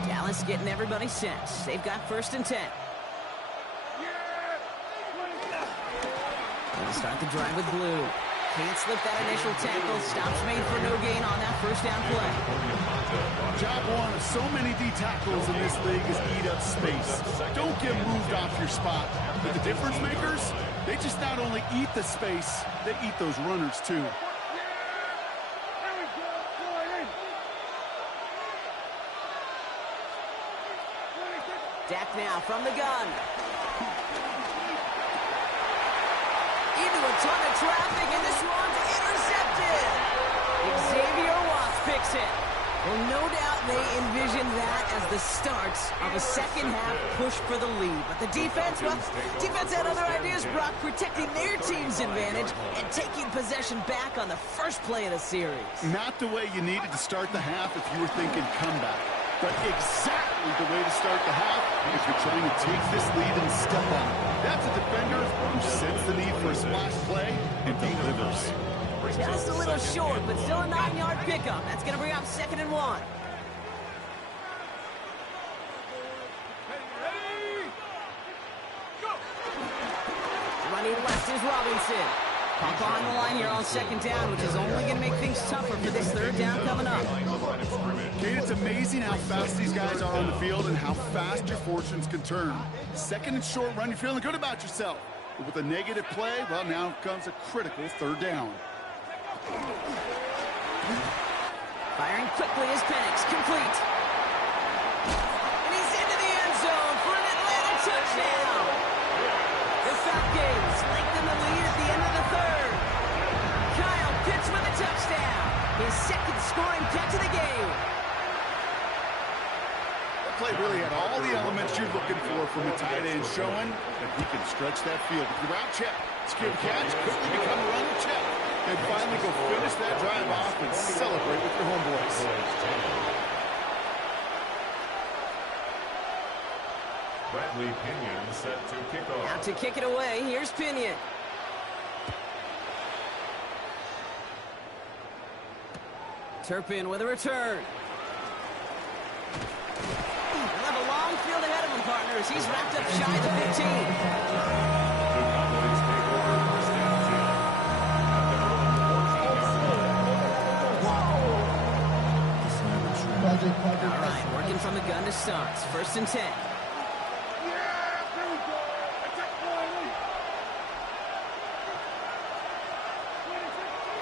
Dallas getting everybody set. They've got 1st and 10. They'll start the drive with Blue. Can't slip that initial tackle. Stops made for no gain on that 1st down play. Job one of so many D tackles in this league is eat up space. Don't get moved off your spot. But the difference makers, they just not only eat the space, they eat those runners too. Dak now from the gun. Into a ton of traffic, and this one's intercepted. Xavier Watts picks it. Well, no doubt they envisioned that as the start of a second-half push for the lead. But the defense, well, defense had other ideas, Brock, protecting their team's advantage and taking possession back on the first play of the series. Not the way you needed to start the half if you were thinking comeback, but exactly the way to start the half if you're trying to take this lead and step on it. That's a defender who senses the need for a splash play and delivers. Just a little short, but still a 9-yard pickup. That's going to bring up 2nd and 1. Running left is Robinson. Pop on the line here on 2nd down, which is only going to make things tougher for this 3rd down coming up. Kate, it's amazing how fast these guys are on the field and how fast your fortunes can turn. 2nd and short run, you're feeling good about yourself. But with a negative play, well, now comes a critical 3rd down. Firing quickly is Penix, complete. And he's into the end zone for an Atlanta touchdown. The Falcons lengthen the lead at the end of the 3rd. Kyle Pitts with a touchdown. His 2nd scoring catch of the game. That play really had all the elements you're looking for from a tight end, showing that he can stretch that field. With the route check, secure the catch, quickly become a running check. And finally go finish that drive off and celebrate with your homeboys. Bradley Pinion set to kick off. Out to kick it away. Here's Pinion. Turpin with a return. He'll have a long field ahead of him, partners. He's wrapped up shy of the 15. The Cowboys take over 1st gun to start. 1st and 10.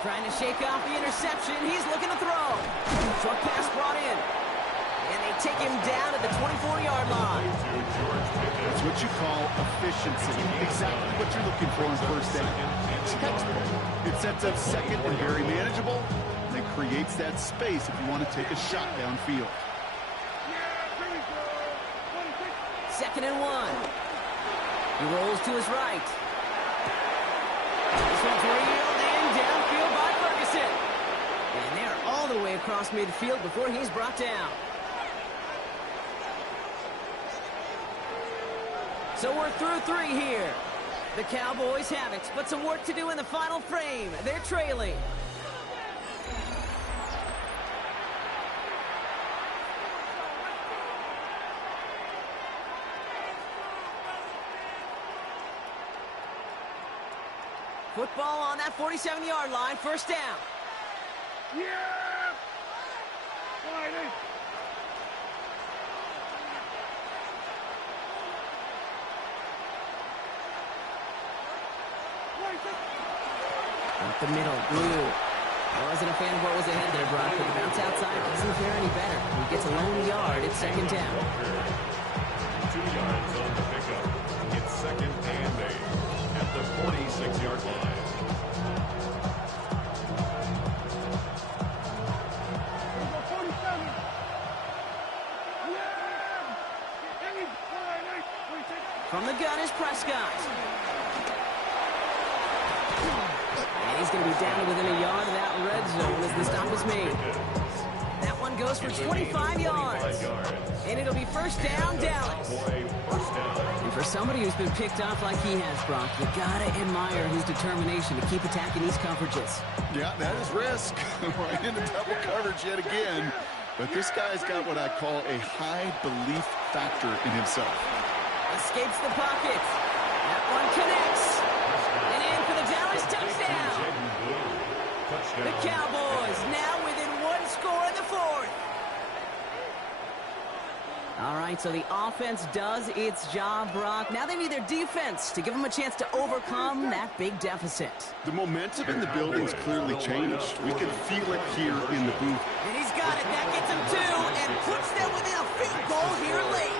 Trying to shake off the interception. He's looking to throw. Short pass brought in. And they take him down at the 24-yard line. That's what you call efficiency. Exactly what you're looking for in 1st down. Textbook. It sets up 2nd and very manageable. And it creates that space if you want to take a shot downfield. 2nd and 1. He rolls to his right. This one's reeled in downfield by Ferguson. And they're all the way across midfield before he's brought down. So we're through 3 here. The Cowboys have it, but some work to do in the final frame. They're trailing. Football on that 47-yard line, 1st down. Yeah! Sliding. Up the middle, blue. I wasn't a fan of what was ahead there, Brock, but the bounce outside doesn't fare any better. He gets a lone yard. It's 2nd down. 2 yards on the pickup. It's 2nd and 8 at the 46-yard line. From the gun is Prescott. And he's going to be down to within a yard of that red zone as the stop is made. That one goes for 25 yards. And it'll be 1st down, Dallas. And for somebody who's been picked off like he has, Brock, you gotta admire his determination to keep attacking these coverages. Yeah, that is risk. Right into double coverage yet again. But this guy's got what I call a high belief factor in himself. Escapes the pocket. That one connects. And in for the Dallas touchdown. The Cowboys now within 1 score in the 4th. All right, so the offense does its job, Brock. Now they need their defense to give them a chance to overcome that big deficit. The momentum in the building's clearly changed. We can feel it here in the booth. And he's got it. That gets him 2 and puts them within a field goal here late.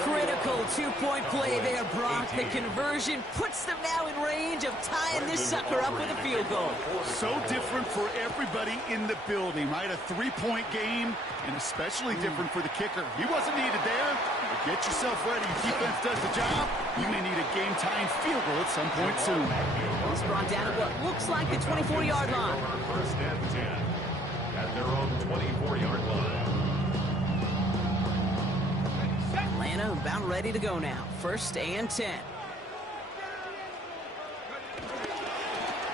Critical 2-point play there, Brock. The conversion puts them now in range of tying this sucker up with a field goal. So different for everybody in the building, right? A 3-point game, and especially different for the kicker. He wasn't needed there. But get yourself ready. Defense does the job. You may need a game-tying field goal at some point soon. He's brought down at what looks like the 24-yard line. 1st and 10 at their own 24-yard line. Atlanta about ready to go now. 1st and 10.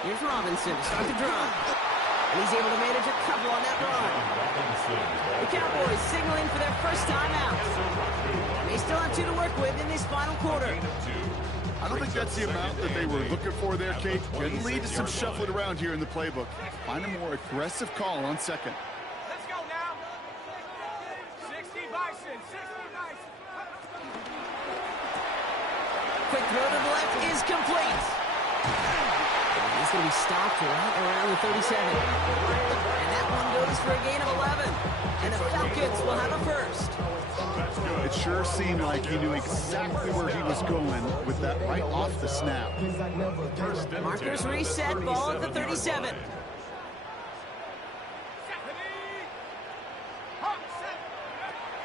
Here's Robinson to start the drive. And he's able to manage a couple on that run. The Cowboys signaling for their 1st time out. They still have 2 to work with in this final quarter. I don't think that's the amount that they were looking for there, Kate. Could lead to some shuffling around here in the playbook. Find a more aggressive call on 2nd. Let's go now. 60 Bison, 60 Bison. Quick throw to the left is complete. He's going to be stopped right around the 37. And that one goes for a gain of 11. And the Falcons will have a 1st. It sure seemed like he knew exactly where he was going with that right off the snap. Markers reset, ball at the 37.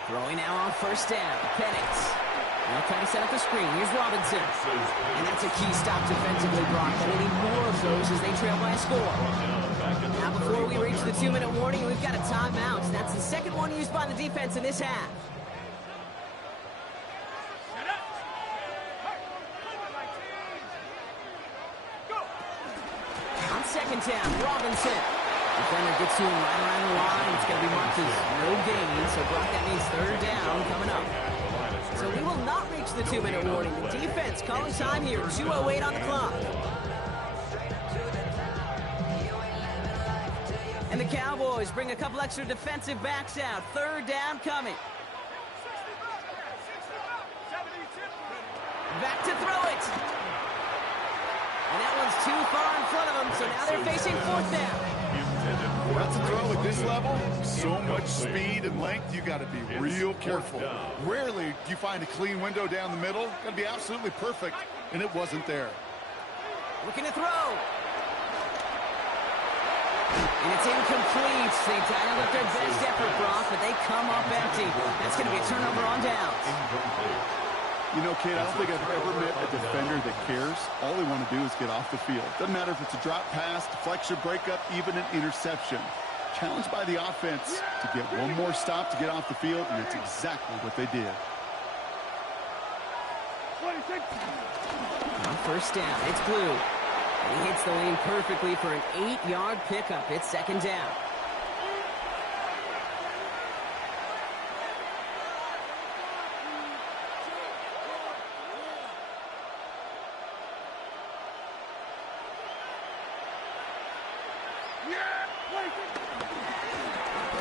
Throwing now on 1st down. Penix. Now trying to set up the screen. Here's Robinson. And that's a key stop defensively, Brock. But we need more of those as they trail by a score. Now before we reach the 2-minute warning, we've got a timeout. That's the 2nd one used by the defense in this half. On 2nd down, Robinson. Defender gets to him right around the line. It's going to be marked as no gain. So Brock, that means 3rd down coming up. So we will not reach the 2-minute warning. The defense calling time here. 2:08 on the clock. And the Cowboys bring a couple extra defensive backs out. 3rd down coming. Back to throw it. And that one's too far in front of them, so now they're facing fourth down. That's a throw at this level. So much speed and length, you got to be real careful. Rarely do you find a clean window down the middle. Got to be absolutely perfect, and it wasn't there. Looking to throw. And it's incomplete. They dialed up their best effort, Brock, but they come up empty. That's going to be a turnover on downs. You know, Kate, I don't think I've ever met a defender that cares. All they want to do is get off the field. Doesn't matter if it's a drop pass, deflection, breakup, even an interception. Challenged by the offense to get one more stop to get off the field, and it's exactly what they did. On first down, it's Blue. He hits the lane perfectly for an 8-yard pickup. It's second down.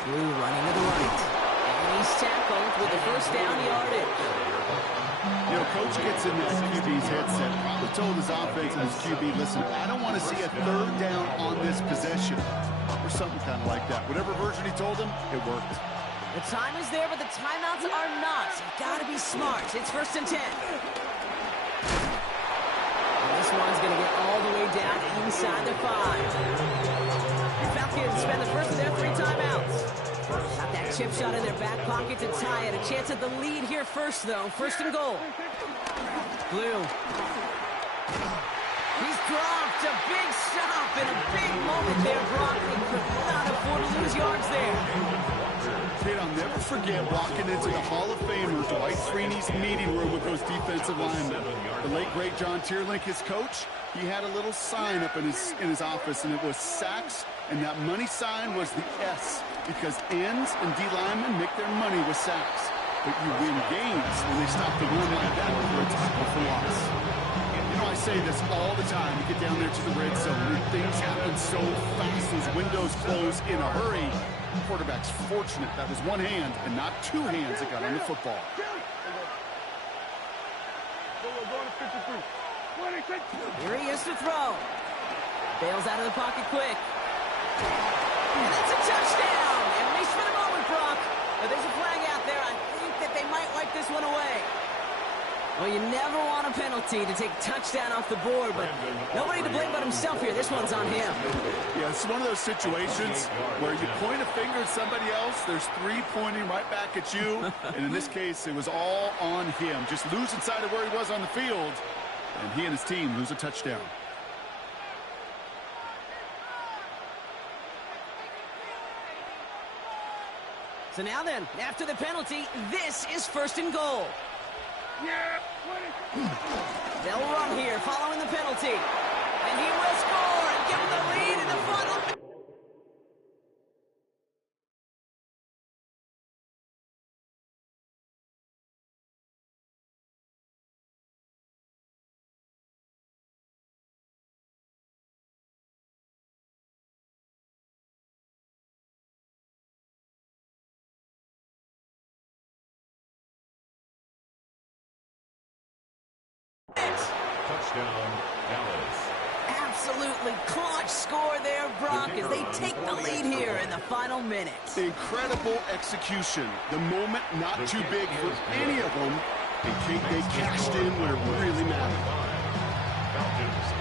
Blue running to the right. And he's tackled with the first down yardage. You know, Coach gets in that QB's headset, probably told his offense and his QB, listen, I don't want to see a third down on this possession. Or something kind of like that. Whatever version he told him, it worked. The time is there, but the timeouts are not. You've got to be smart. It's first and 10. And this one's going to get all the way down inside the 5. Falcons spend the first of their 3 timeouts. Got that chip shot in their back pocket to tie it. A chance at the lead here first, though. First and goal. Blue. He's dropped. A big stop and a big moment there, Brock. They could not afford to lose yards there. Kid, I'll never forget walking into the Hall of Famer Dwight Freeney's meeting room with those defensive linemen. The late, great John Tierlink, his coach, he had a little sign up in his office, and it was sacks, and that money sign was the S, because ends and D linemen make their money with sacks. But you win games when they stop the run like that for a tackle for loss. You know, I say this all the time. You get down there to the red zone, and things happen so fast. Those windows close in a hurry. The quarterback's fortunate that was one hand and not 2 hands that got on the football. Here he is to throw. Bails out of the pocket quick. And it's a touchdown! At least for the moment, Brock. But there's a flag out there. I think that they might wipe this one away. Well, you never want a penalty to take a touchdown off the board, but nobody to blame but himself here. This one's on him. Yeah, it's one of those situations where you point a finger at somebody else, there's 3 pointing right back at you, and in this case, it was all on him. Just losing sight of where he was on the field, and he and his team lose a touchdown. So now then, after the penalty, this is first and goal. They'll run here following the penalty. And he will score and give them the lead in the final. Touchdown, Dallas. Absolutely clutch score there, Brock, as they take the lead here in the final minutes. Incredible execution. The moment not too big for any of them. And Kate, they cashed in where it really mattered. Falcons,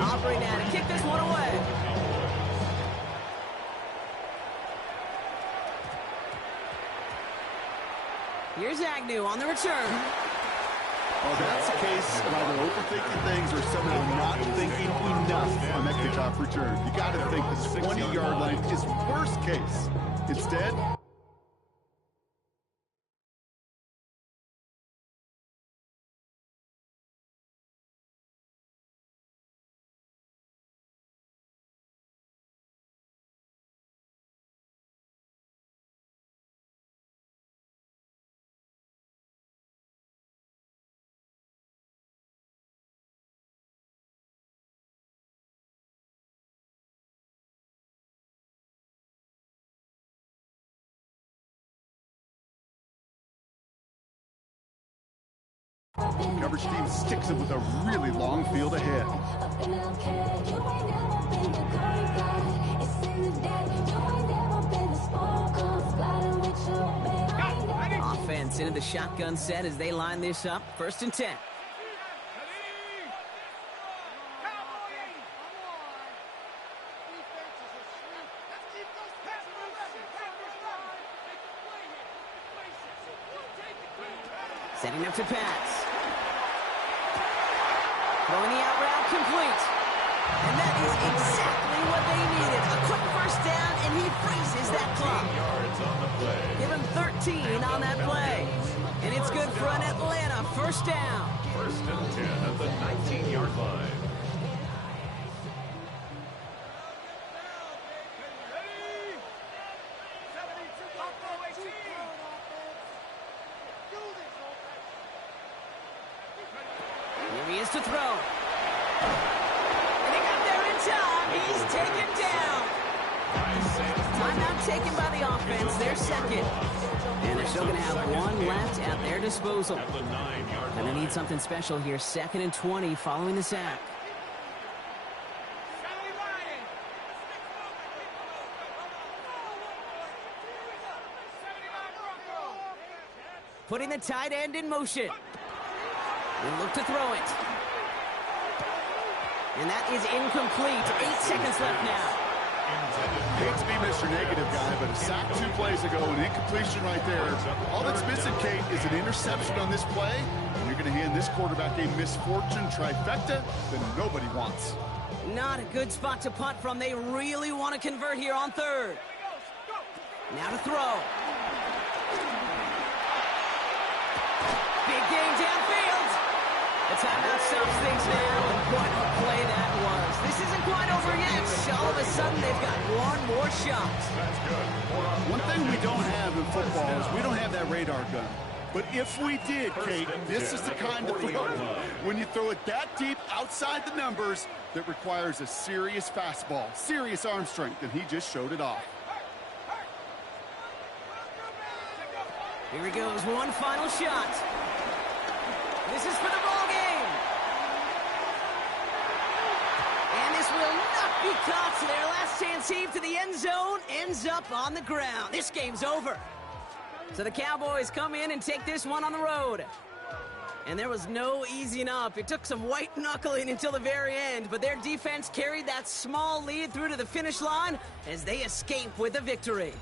21. Aubrey now to kick this one away. Here's Agnew on the return. Well, that's the case of either overthinking things or somehow not thinking enough on that kickoff return. You got to think the 20-yard line is worst case. Instead, Coverage team sticks it with a really long field ahead. Offense into the shotgun set as they line this up. 1st and 10. Setting up to pass. Throwing the out route complete. And that is exactly what they needed. A quick 1st down, and he freezes that clock. Give him 13 on that play. And it's good for an Atlanta 1st down. 1st and 10 at the 19-yard line. Here he is to throw. And he got there in time. He's taken down. Timeout taken by the offense. They're 2nd. And they're still going to have 1 left at their disposal. And they need something special here. 2nd and 20 following the sack. Putting the tight end in motion. They look to throw it. And that is incomplete. 8 seconds left now. Hate to be Mr. Negative guy, but a sack 2 plays ago, an incompletion right there. All that's missing, Kate, is an interception on this play. And you're going to hand this quarterback a misfortune trifecta that nobody wants. Not a good spot to punt from. They really want to convert here on 3rd. Now to throw. Big game downfield. The timeout stops things now, and what a play that was. This isn't quite over yet. All of a sudden, they've got 1 more shot. That's good. One thing we don't have in football is we don't have that radar gun. But if we did, Kate, this is the kind of throw, when you throw it that deep outside the numbers, that requires a serious fastball, serious arm strength, and he just showed it off. Here he goes, 1 final shot. This is for the ball game. And this will not be caught. So their last chance heave to the end zone ends up on the ground. This game's over. So the Cowboys come in and take this one on the road. And there was no easing up. It took some white knuckling until the very end, but their defense carried that small lead through to the finish line as they escape with a victory.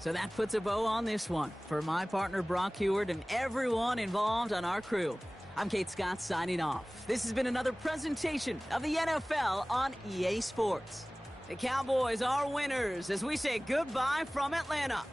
So that puts a bow on this one. For my partner Brock Heward and everyone involved on our crew, I'm Kate Scott signing off. This has been another presentation of the NFL on EA Sports. The Cowboys are winners as we say goodbye from Atlanta.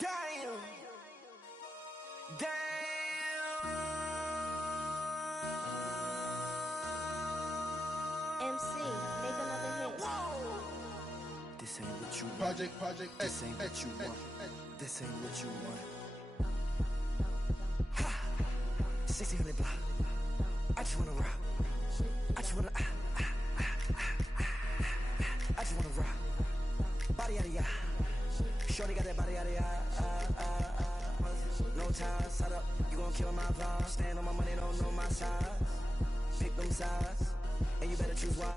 Damn. MC, make another hit. This ain't what you want. Project. This ain't what you want. This ain't what you want. 1600 block. I just wanna rock. I just wanna. I just wanna rock. Body out of ya. Shorty got that body out of ya. No time, set up. You gon' kill my vibe. Stand on my money, don't know my size. Pick them sides, and you better choose wise.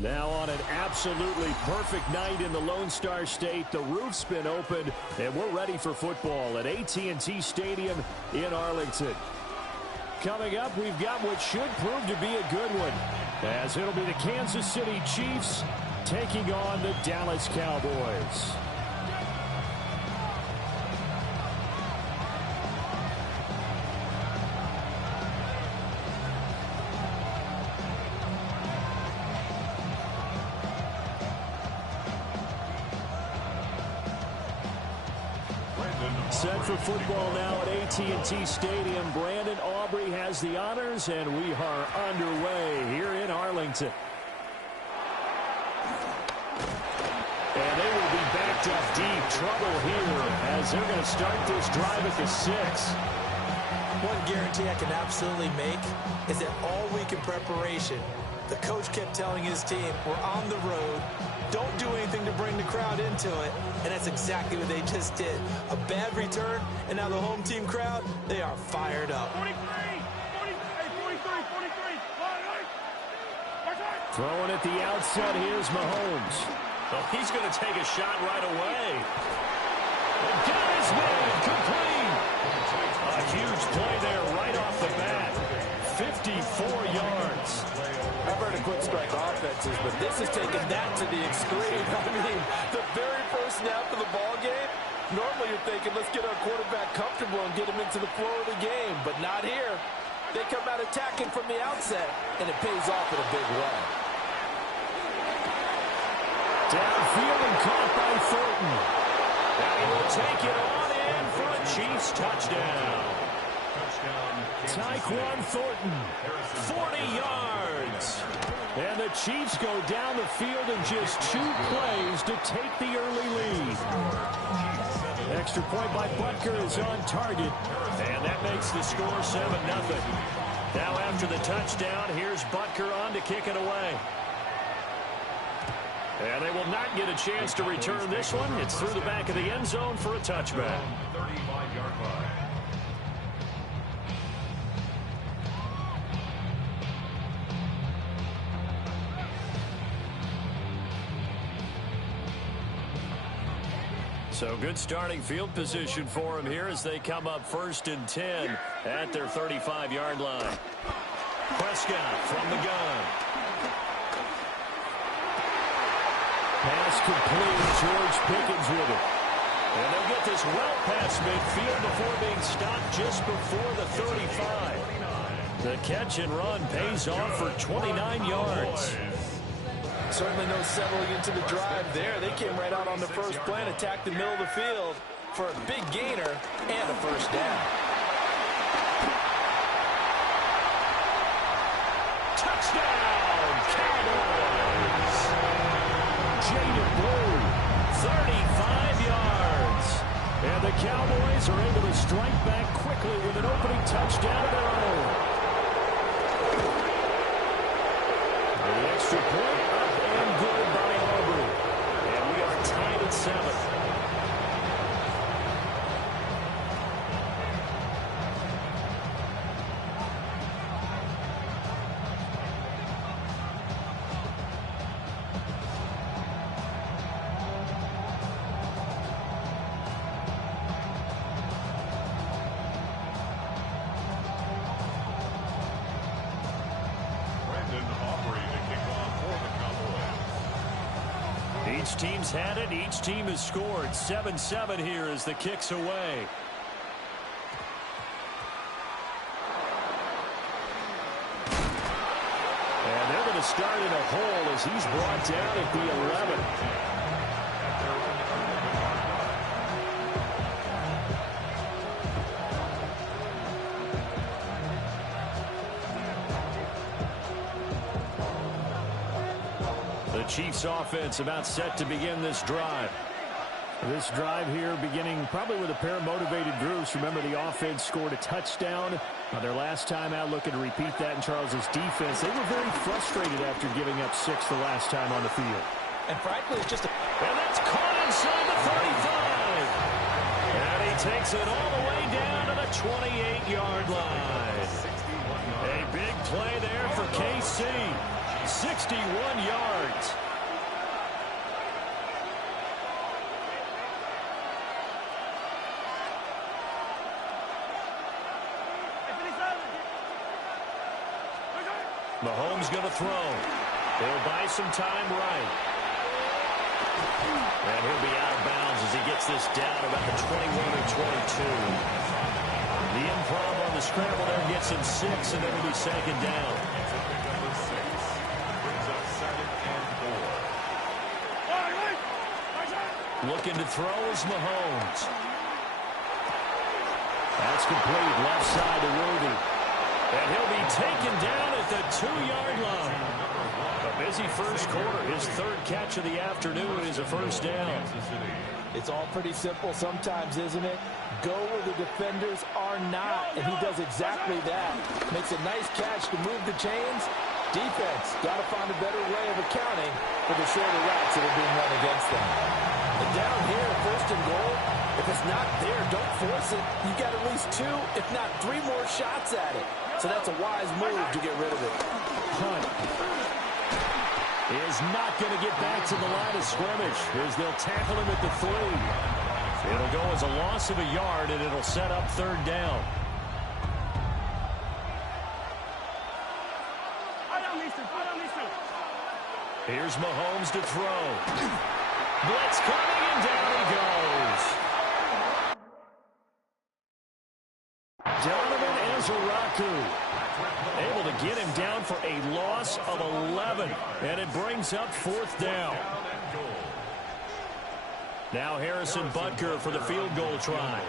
Now on an absolutely perfect night in the Lone Star State, the roof's been opened, and we're ready for football at AT&T Stadium in Arlington. Coming up, we've got what should prove to be a good one, as it'll be the Kansas City Chiefs taking on the Dallas Cowboys. Set for football now at AT&T Stadium. Brandon Aubrey has the honors, and we are underway here in Arlington. And they will be backed up deep. Trouble here as they're going to start this drive at the 6. One guarantee I can absolutely make is that all week in preparation, the coach kept telling his team, we're on the road. Don't do anything to bring the crowd into it. And that's exactly what they just did. A bad return, and now the home team crowd, they are fired up. 43. Throwing at the outset, here's Mahomes. Well, he's going to take a shot right away. The got his man complete. A huge play there right off the bat. 54 yards. I've heard of quick strike offenses, but this is taking that to the extreme. I mean, the very first snap of the ball game, normally you're thinking, let's get our quarterback comfortable and get him into the flow of the game, but not here. They come out attacking from the outset, and it pays off in a big way. Downfield and caught by Thornton. And he will take it on in for a Chiefs touchdown. Tyquan Thornton, 40 yards. And the Chiefs go down the field in just 2 plays to take the early lead. Extra point by Butker is on target. And that makes the score 7-0. Now after the touchdown, here's Butker on to kick it away. And they will not get a chance to return this one. It's through the back of the end zone for a touchback. 35-yard line. So good starting field position for him here as they come up 1st and 10 at their 35-yard line. Prescott from the gun. Pass complete. George Pickens with it. And they'll get this well past midfield before being stopped just before the 35. The catch and run pays off for 29 yards. Certainly no settling into the drive there. They came right out on the first play and attacked the middle of the field for a big gainer and a first down. Touchdown, Cowboys! Jaden Blue, 35 yards. And the Cowboys are able to strike back quickly with an opening touchdown of their own. The extra point up and good by Aubrey. And we are tied at 7. Each team's had it. Each team has scored. 7-7 here as the kick's away. And they're going to start in a hole as he's brought down at the 11. The Chiefs offense about set to begin this drive. This drive here beginning probably with a pair of motivated groups. Remember, the offense scored a touchdown their last time out, looking to repeat that in Charles's defense. They were very frustrated after giving up 6 the last time on the field. And frankly, it's just a... And that's caught inside the 35. And he takes it all the way down to the 28-yard line. A big play there for KC. 61 yards. Mahomes going to throw. He'll buy some time right. And he'll be out of bounds as he gets this down about the 21 or 22. The improv on the scramble there gets him 6, and it'll be second down. Looking to throw is Mahomes. That's complete. Left side to Worthy. And he'll be taken down at the 2-yard line. A busy first quarter. His third catch of the afternoon is a first down. It's all pretty simple sometimes, isn't it? Go where the defenders are not, and he does exactly that. Makes a nice catch to move the chains. Defense got to find a better way of accounting for the shorter routes that are being run against them. And down here, first and goal, if it's not there, don't force it. You've got at least 2, if not 3 more shots at it. So that's a wise move to get rid of it. Hunt is not going to get back to the line of scrimmage as they'll tackle him at the 3. It'll go as a loss of a yard, and it'll set up third down. Here's Mahomes to throw. Blitz coming, and down he goes. Donovan Ezeraku able to get him down for a loss of 11, and it brings up fourth down. Now Harrison Butker for the field goal try.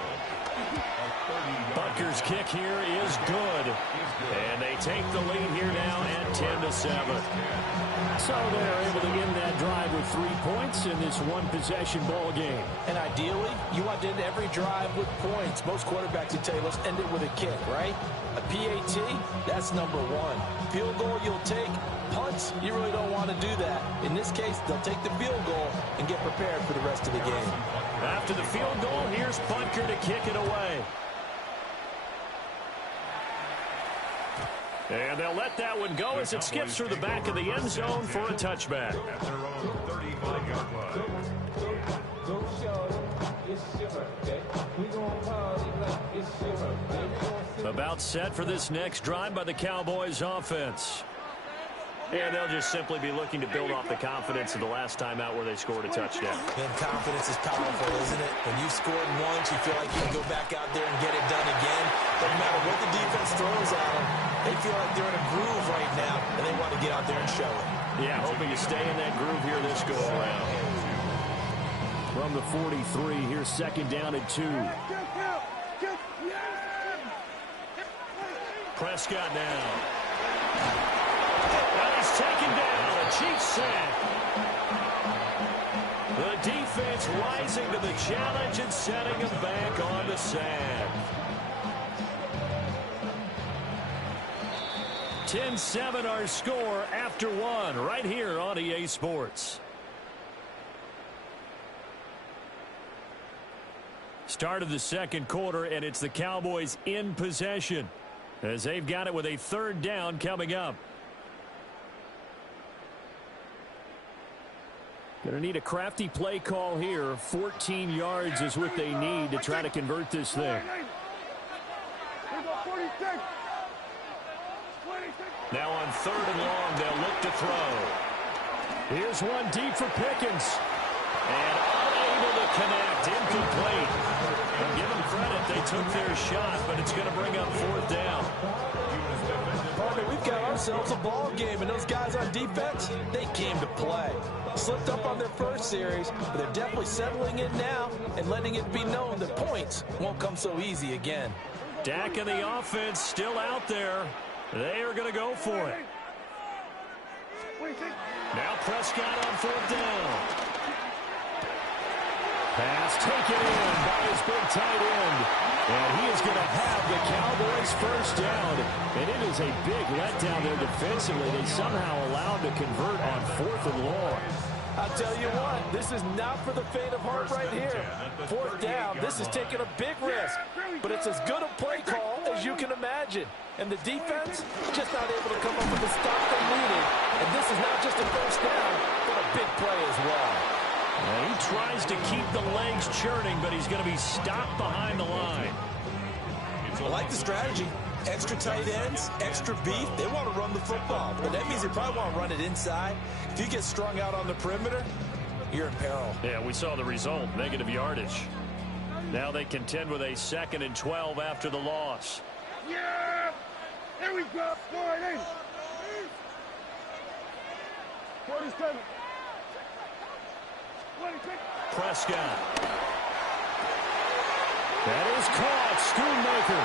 Butker's kick here is good, and they take the lead here now at 10-7. So they're able to end that drive with 3 points in this one-possession ball game. And ideally, you want to end every drive with points. Most quarterbacks would tell you, let's end it with a kick, right? A PAT, that's number 1. Field goal you'll take. Punts, you really don't want to do that. In this case, they'll take the field goal and get prepared for the rest of the game. After the field goal, here's Butker to kick it away. And they'll let that one go as it skips through the back of the end zone for a touchback. At their own 35-yard line. About set for this next drive by the Cowboys offense. And they'll just simply be looking to build off the confidence of the last time out where they scored a touchdown. And confidence is powerful, isn't it? When you've scored once, you feel like you can go back out there and get it done again. Doesn't matter what the defense throws at them. They feel like they're in a groove right now, and they want to get out there and show it. Yeah, hoping to stay in that groove here this go-around. From the 43, here's second down and 2. Prescott now. And he's taken down. A Chiefs sack. The defense rising to the challenge and setting him back on the sack. 10-7 our score after 1 right here on EA Sports. Start of the second quarter, and it's the Cowboys in possession as they've got it with a third down coming up. Going to need a crafty play call here. 14 yards is what they need to try to convert this thing. Now on third and long, they'll look to throw. Here's one deep for Pickens. And unable to connect. Incomplete. And give them credit. They took their shot, but it's going to bring up fourth down. Parker, we've got ourselves a ball game, and those guys on defense, they came to play. Slipped up on their first series, but they're definitely settling in now and letting it be known that points won't come so easy again. Dak and the offense still out there. They are going to go for it. Now Prescott on 4th down. Pass taken in by his big tight end. And he is going to have the Cowboys first down. And it is a big letdown there defensively. They somehow allowed to convert on 4th and long. I'll tell you what, this is not for the faint of heart right here. 4th down, this is taking a big risk. But it's as good a play call as you can imagine. And the defense just not able to come up with the stop they needed. And this is not just a first down, but a big play as well. And he tries to keep the legs churning, but he's going to be stopped behind the line. I like the strategy. Extra tight ends, extra beef. They want to run the football, but that means they probably want to run it inside. If you get strung out on the perimeter, you're in peril. Yeah, we saw the result, negative yardage. Now they contend with a 2nd and 12 after the loss. Yeah! There we go! 47. Prescott. That is caught. Schoonmaker.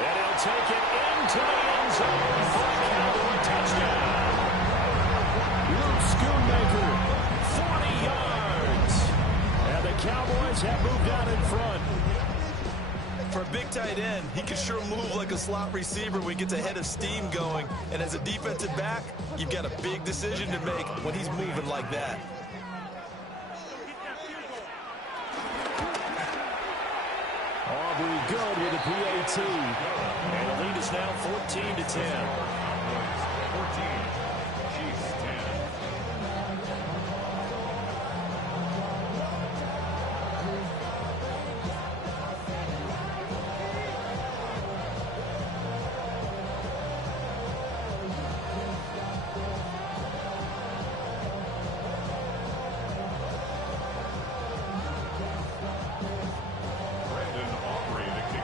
And he'll take it into the end zone for a Cowboy touchdown. Luke Schoonmaker, 40 yards. And the Cowboys have moved out in front. For a big tight end, he can sure move like a slot receiver when he gets a head of steam going. And as a defensive back, you've got a big decision to make when he's moving like that. Aubrey good with a PAT. And the lead is now 14-10. 14, Chiefs 10.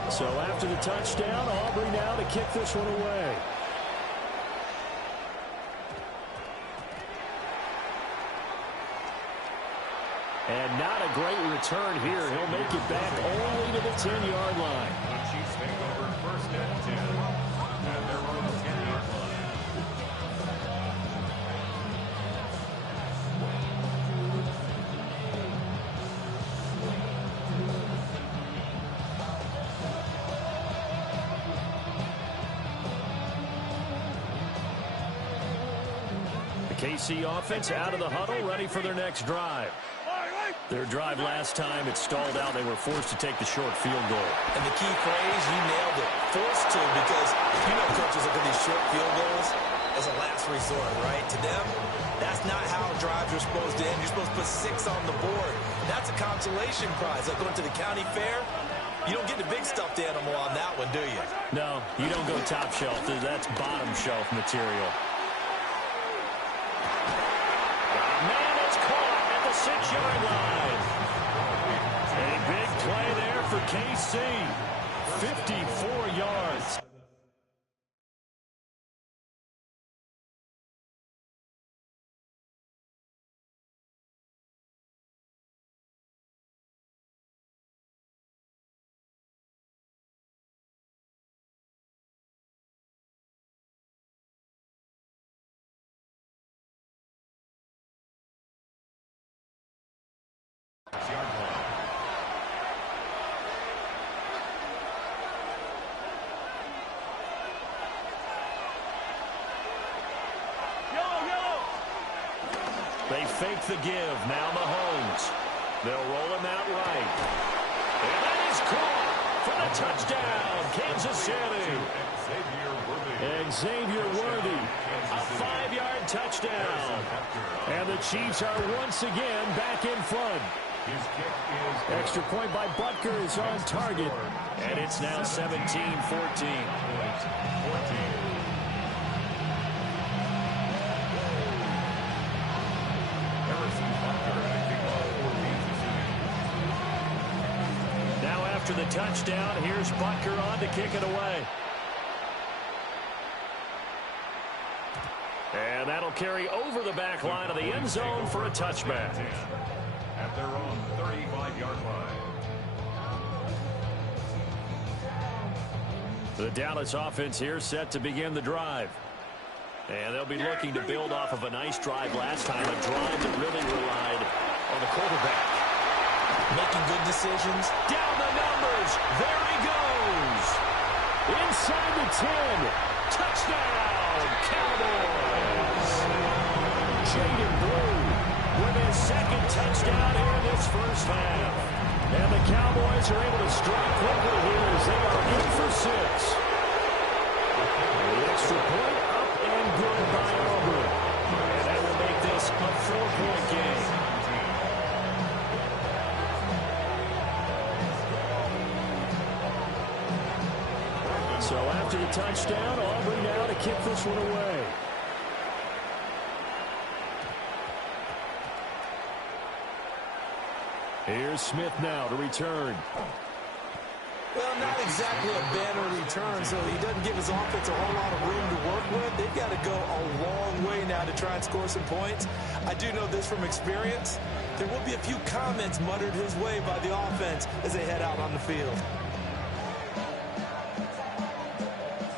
So after the touchdown, Aubrey now to kick this one away. And not a great return here. He'll make it back only to the 10-yard line. The Chiefs take over 1st and 10 at their own 10-yard line. KC offense out of the huddle, ready for their next drive. Their drive last time, it stalled out. They were forced to take the short field goal. And the key phrase, you nailed it, forced to, because you know coaches look at these short field goals as a last resort, right? To them, that's not how drives are supposed to end. You're supposed to put 6 on the board. That's a consolation prize. Like going to the county fair, you don't get the big stuffed animal on that one, do you? No, you don't go top shelf. That's bottom shelf material. Man, it's caught at the 6-yard line. A big play there for KC. 54 yards. They fake the give. Now Mahomes. They'll roll him out right. And that is caught for the touchdown. Kansas City. Xavier Worthy. A 5-yard touchdown. And the Chiefs are once again back in front. Extra point by Butker is on target. And it's now 17-14. Now after the touchdown, here's Butker on to kick it away. And that'll carry over the back line of the end zone for a touchback. At their own 35-yard line. The Dallas offense here set to begin the drive. And they'll be looking to build off of a nice drive last time, a drive that really relied on the quarterback. Making good decisions. Down the numbers. There he goes. Inside the 10. Touchdown, Cowboys. Jaden Blue with his second touchdown here in this first half. And the Cowboys are able to strike quickly here as they are in for 6. The extra point up and good by Auburn. And that will make this a 4-point game. So after the touchdown, Auburn now to kick this one away. Here's Smith now to return. Well, not exactly a banner return, so he doesn't give his offense a whole lot of room to work with. They've got to go a long way now to try and score some points. I do know this from experience. There will be a few comments muttered his way by the offense as they head out on the field.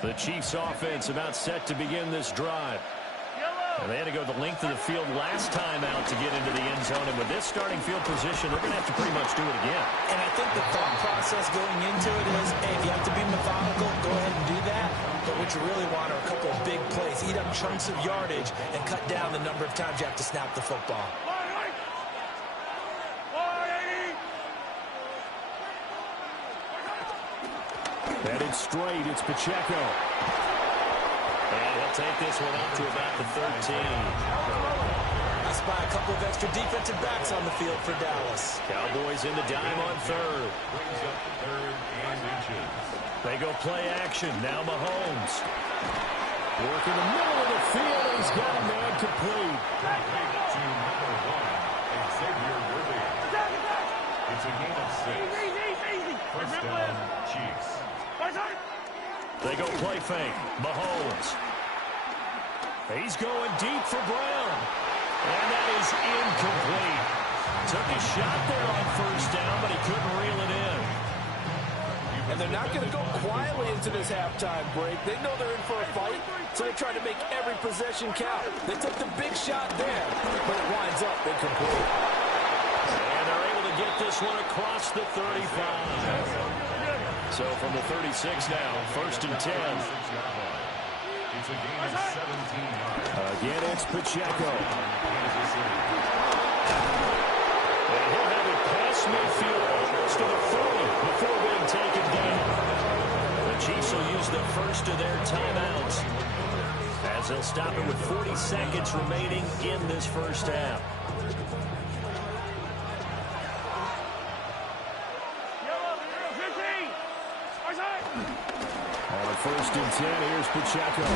The Chiefs offense about set to begin this drive. And they had to go the length of the field last time out to get into the end zone. And with this starting field position, they're going to have to pretty much do it again. And I think the thought process going into it is, hey, if you have to be methodical, go ahead and do that. But what you really want are a couple of big plays. Eat up chunks of yardage and cut down the number of times you have to snap the football. Headed straight, it's Pacheco. And he'll take this one up to about the 13. I spy a couple of extra defensive backs on the field for Dallas. Cowboys in the dime on third. They go play action. Now Mahomes. Work in the middle of the field. He's got a man complete. To number 1, Xavier Worthy. It's a gain of 6. First down, Chiefs. They go play fake. Mahomes. He's going deep for Brown. And that is incomplete. Took a shot there on first down, but he couldn't reel it in. And they're not going to go quietly into this halftime break. They know they're in for a fight, so they're trying to make every possession count. They took the big shot there, but it winds up incomplete. And they're able to get this one across the 35. So from the 36 now, first and 10. It's a gain of 17. Again, it's Pacheco. And he'll have it past midfield almost to the 40 before being taken down. The Chiefs will use the first of their timeouts as they'll stop it with 40 seconds remaining in this first half. First and 10, here's Pacheco.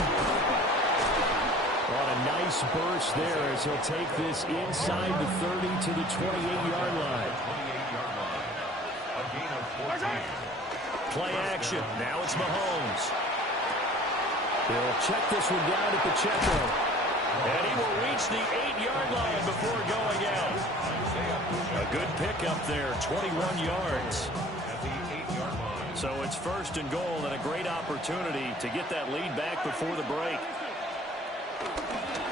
On a nice burst there as he'll take this inside the 30 to the 28-yard line. Play action. Now it's Mahomes. He'll check this one down to Pacheco. And he will reach the 8-yard line before going out. A good pickup there, 21 yards. So it's first and goal and a great opportunity to get that lead back before the break.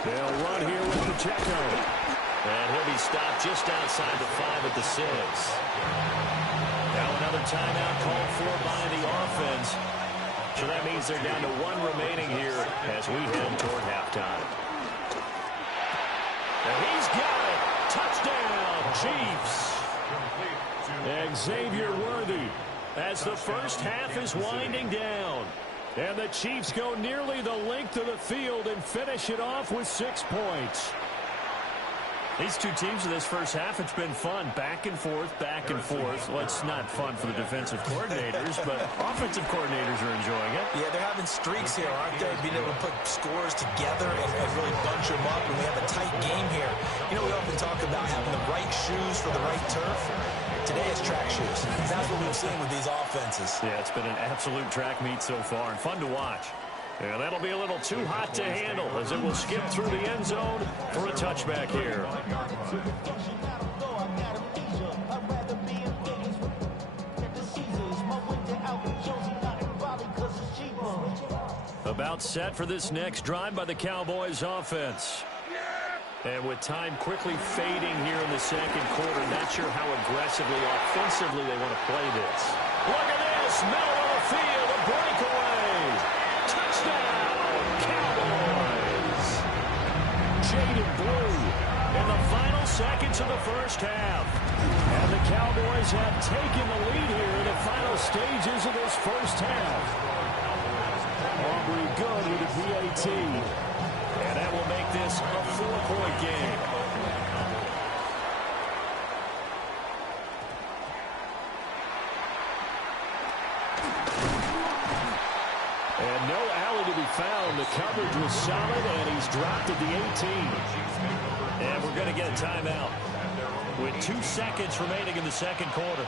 They'll run here with Pacheco. And he'll be stopped just outside the 5 at the 6. Now another timeout called for by the offense. So that means they're down to 1 remaining here as we head toward halftime. And he's got it. Touchdown, Chiefs. Xavier Worthy. As the first half is winding down. And the Chiefs go nearly the length of the field and finish it off with 6 points. These two teams in this first half, it's been fun. Back and forth, back and forth. Well, it's not fun for the defensive coordinators, but offensive coordinators are enjoying it. Yeah, they're having streaks here, aren't they? Being able to put scores together and really bunch them up. And we have a tight game here. You know, we often talk about having the right shoes for the right turf. Today it's track shoes. That's what we've seen with these offenses. Yeah, it's been an absolute track meet so far and fun to watch. And that'll be a little too hot to handle as it will skip through the end zone for a touchback here. About set for this next drive by the Cowboys offense. And with time quickly fading here in the second quarter, not sure how aggressively, offensively they want to play this. Look at this, middle of the field, a breakaway. Touchdown, Cowboys. Jaded Blue in the final seconds of the first half. And the Cowboys have taken the lead here in the final stages of this first half. Aubrey good with the PAT. And that will make this a 4-point game. And no alley to be found. The coverage was solid, and he's dropped at the 18. And we're going to get a timeout with 2 seconds remaining in the second quarter.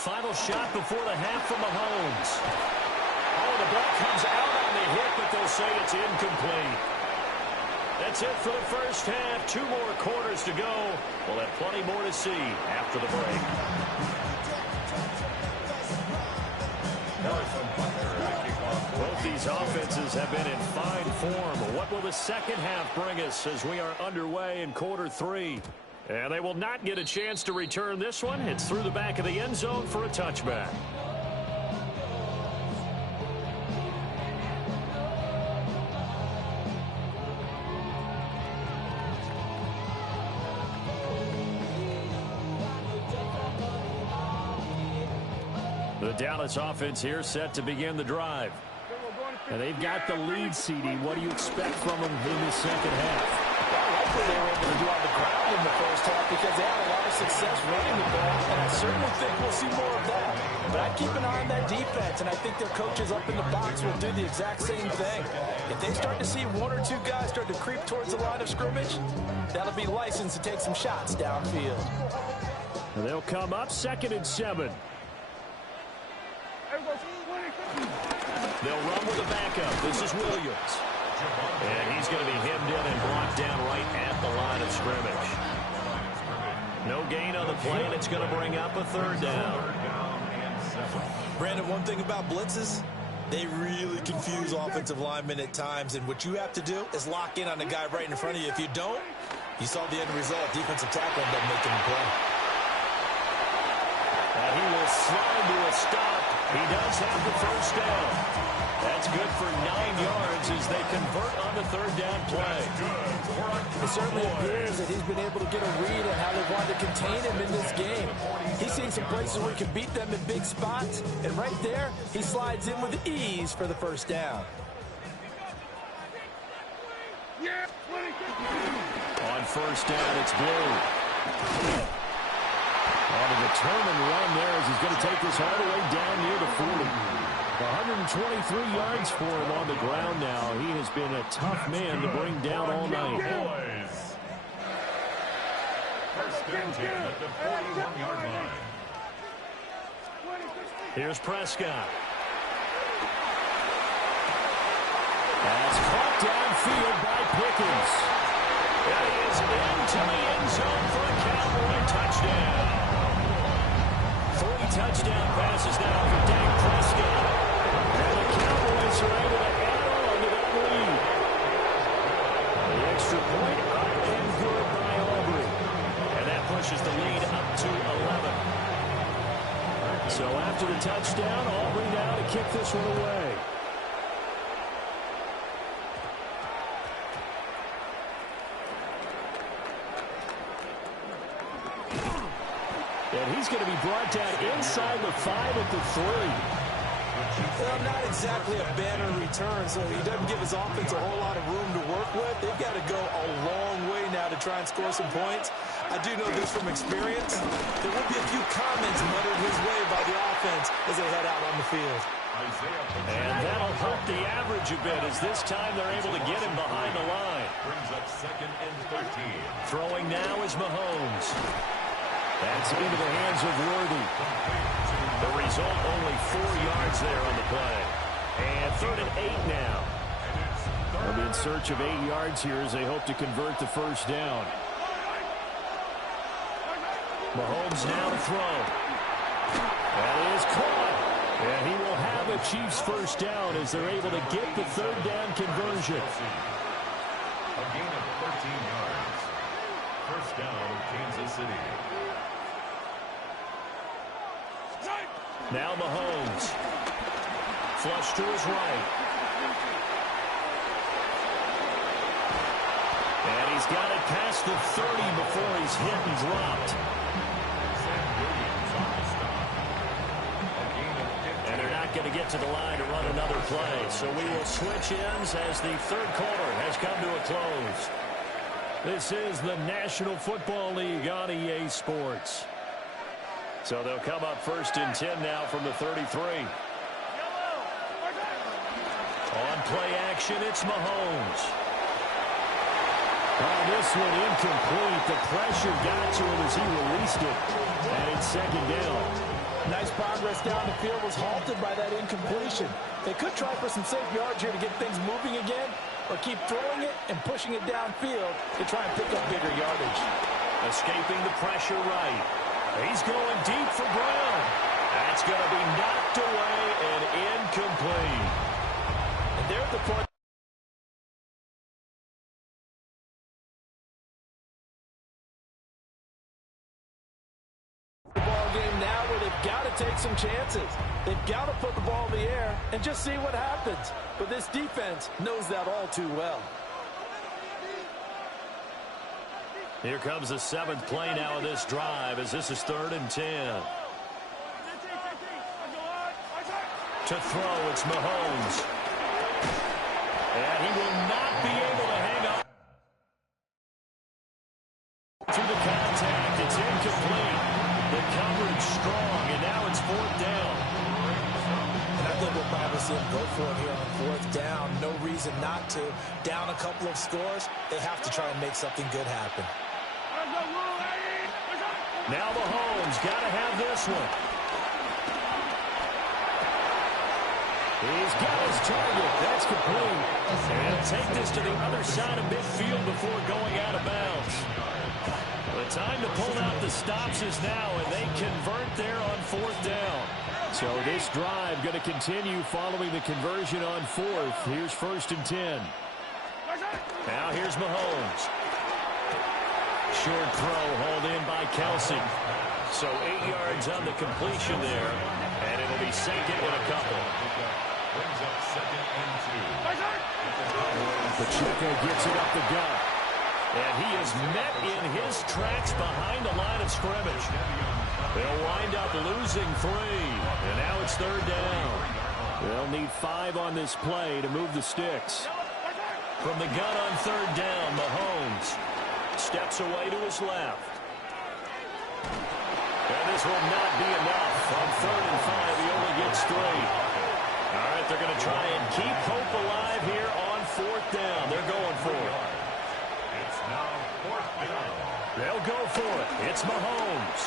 Final shot before the half from Mahomes. Oh, the ball comes out on the hit, but they'll say it's incomplete. That's it for the first half. 2 more quarters to go. We'll have plenty more to see after the break. Both these offenses have been in fine form. What will the second half bring us as we are underway in quarter 3? And they will not get a chance to return this one. It's through the back of the end zone for a touchback. The Dallas offense here set to begin the drive. And they've got the lead, CD. What do you expect from them in the second half? Hopefully they were able to do on the ground in the first half because they had a lot of success running the ball, and I certainly think we'll see more of that. But I'd keep an eye on that defense, and I think their coaches up in the box will do the exact same thing. If they start to see 1 or 2 guys start to creep towards the line of scrimmage, that'll be license to take some shots downfield. And they'll come up 2nd and 7. They'll run with a backup. This is Williams. And he's going to be hemmed in and brought down right at the line of scrimmage. No gain on the play, and it's going to bring up a 3rd down. Brandon, one thing about blitzes, they really confuse offensive linemen at times, and what you have to do is lock in on the guy right in front of you. If you don't, you saw the end result. Defensive tackle ended up making the play. And he will slide to a stop. He does have the 1st down. That's good for 9 yards as they convert on the 3rd down play. It certainly appears that he's been able to get a read on how they want to contain him in this game. He's seen some places where he can beat them in big spots, and right there, he slides in with ease for the 1st down. On 1st down, it's Blue. On a determined run there as he's going to take this all the way down near the 40. 123 yards for him on the ground now. He has been a tough man to bring down all night. First and 10 at the 41-yard line. Here's Prescott. That's caught downfield by Pickens. And he is into the end zone for a Cowboy touchdown. 3 touchdown passes now for Dak Prescott. And the Cowboys are able to add on to that lead. The extra point up and good by Aubrey. And that pushes the lead up to 11. So after the touchdown, Aubrey now to kick this one away. And he's going to be brought down inside the 5 at the 3. Well, not exactly a banner return, so he doesn't give his offense a whole lot of room to work with. They've got to go a long way now to try and score some points. I do know this from experience. There will be a few comments muttered his way by the offense as they head out on the field. And that'll hurt the average a bit as this time they're able to get him behind the line. Brings up 2nd and 13. Throwing now is Mahomes. That's into the hands of Worthy. The result, only 4 yards there on the play. And 3rd and 8 now. They'll be in search of 8 yards here as they hope to convert the 1st down. Mahomes now to throw. That is caught. And he will have a Chiefs first down as they're able to get the third down conversion. A gain of 13 yards. First down, Kansas City. Now Mahomes. Flush to his right. And he's got it past the 30 before he's hit and dropped. And they're not going to get to the line to run another play. So we will switch ends as the third quarter has come to a close. This is the National Football League on EA Sports. So they'll come up first and 10 now from the 33. On play action, it's Mahomes. This one incomplete. The pressure got to him as he released it. And it's second down. Nice progress down the field was halted by that incompletion. They could try for some safe yards here to get things moving again, or keep throwing it and pushing it downfield to try and pick up bigger yardage. Escaping the pressure right. He's going deep for Brown. That's going to be knocked away and incomplete. And there's the point. Ball game now where they've got to take some chances. They've got to put the ball in the air and just see what happens. But this defense knows that all too well. Here comes the seventh play now of this drive as this is 3rd and 10. To throw, it's Mahomes. And he will not be able to hang on through the contact. It's incomplete. The coverage strong, and now it's 4th down. And I think we'll probably see him go for it here on 4th down. No reason not to. Down a couple of scores, they have to try and make something good happen. Now Mahomes got to have this one. He's got his target. That's complete. And he'll take this to the other side of midfield before going out of bounds. The time to pull out the stops is now, and they convert there on 4th down. So this drive going to continue following the conversion on 4th. Here's 1st and 10. Now here's Mahomes. Short throw hauled in by Kelsey. So 8 yards on the completion there, and it'll be second and a couple. Brings up 2nd and 2. Pacheco gets it up the gut. And he is met in his tracks behind the line of scrimmage. They'll wind up losing 3. And now it's 3rd down. They'll need 5 on this play to move the sticks. From the gun on 3rd down, Mahomes steps away to his left. And this will not be enough. On 3rd and 5, he only gets 3. All right, they're going to try and keep hope alive here on 4th down. They're going for it. It's now 4th down. They'll go for it. It's Mahomes.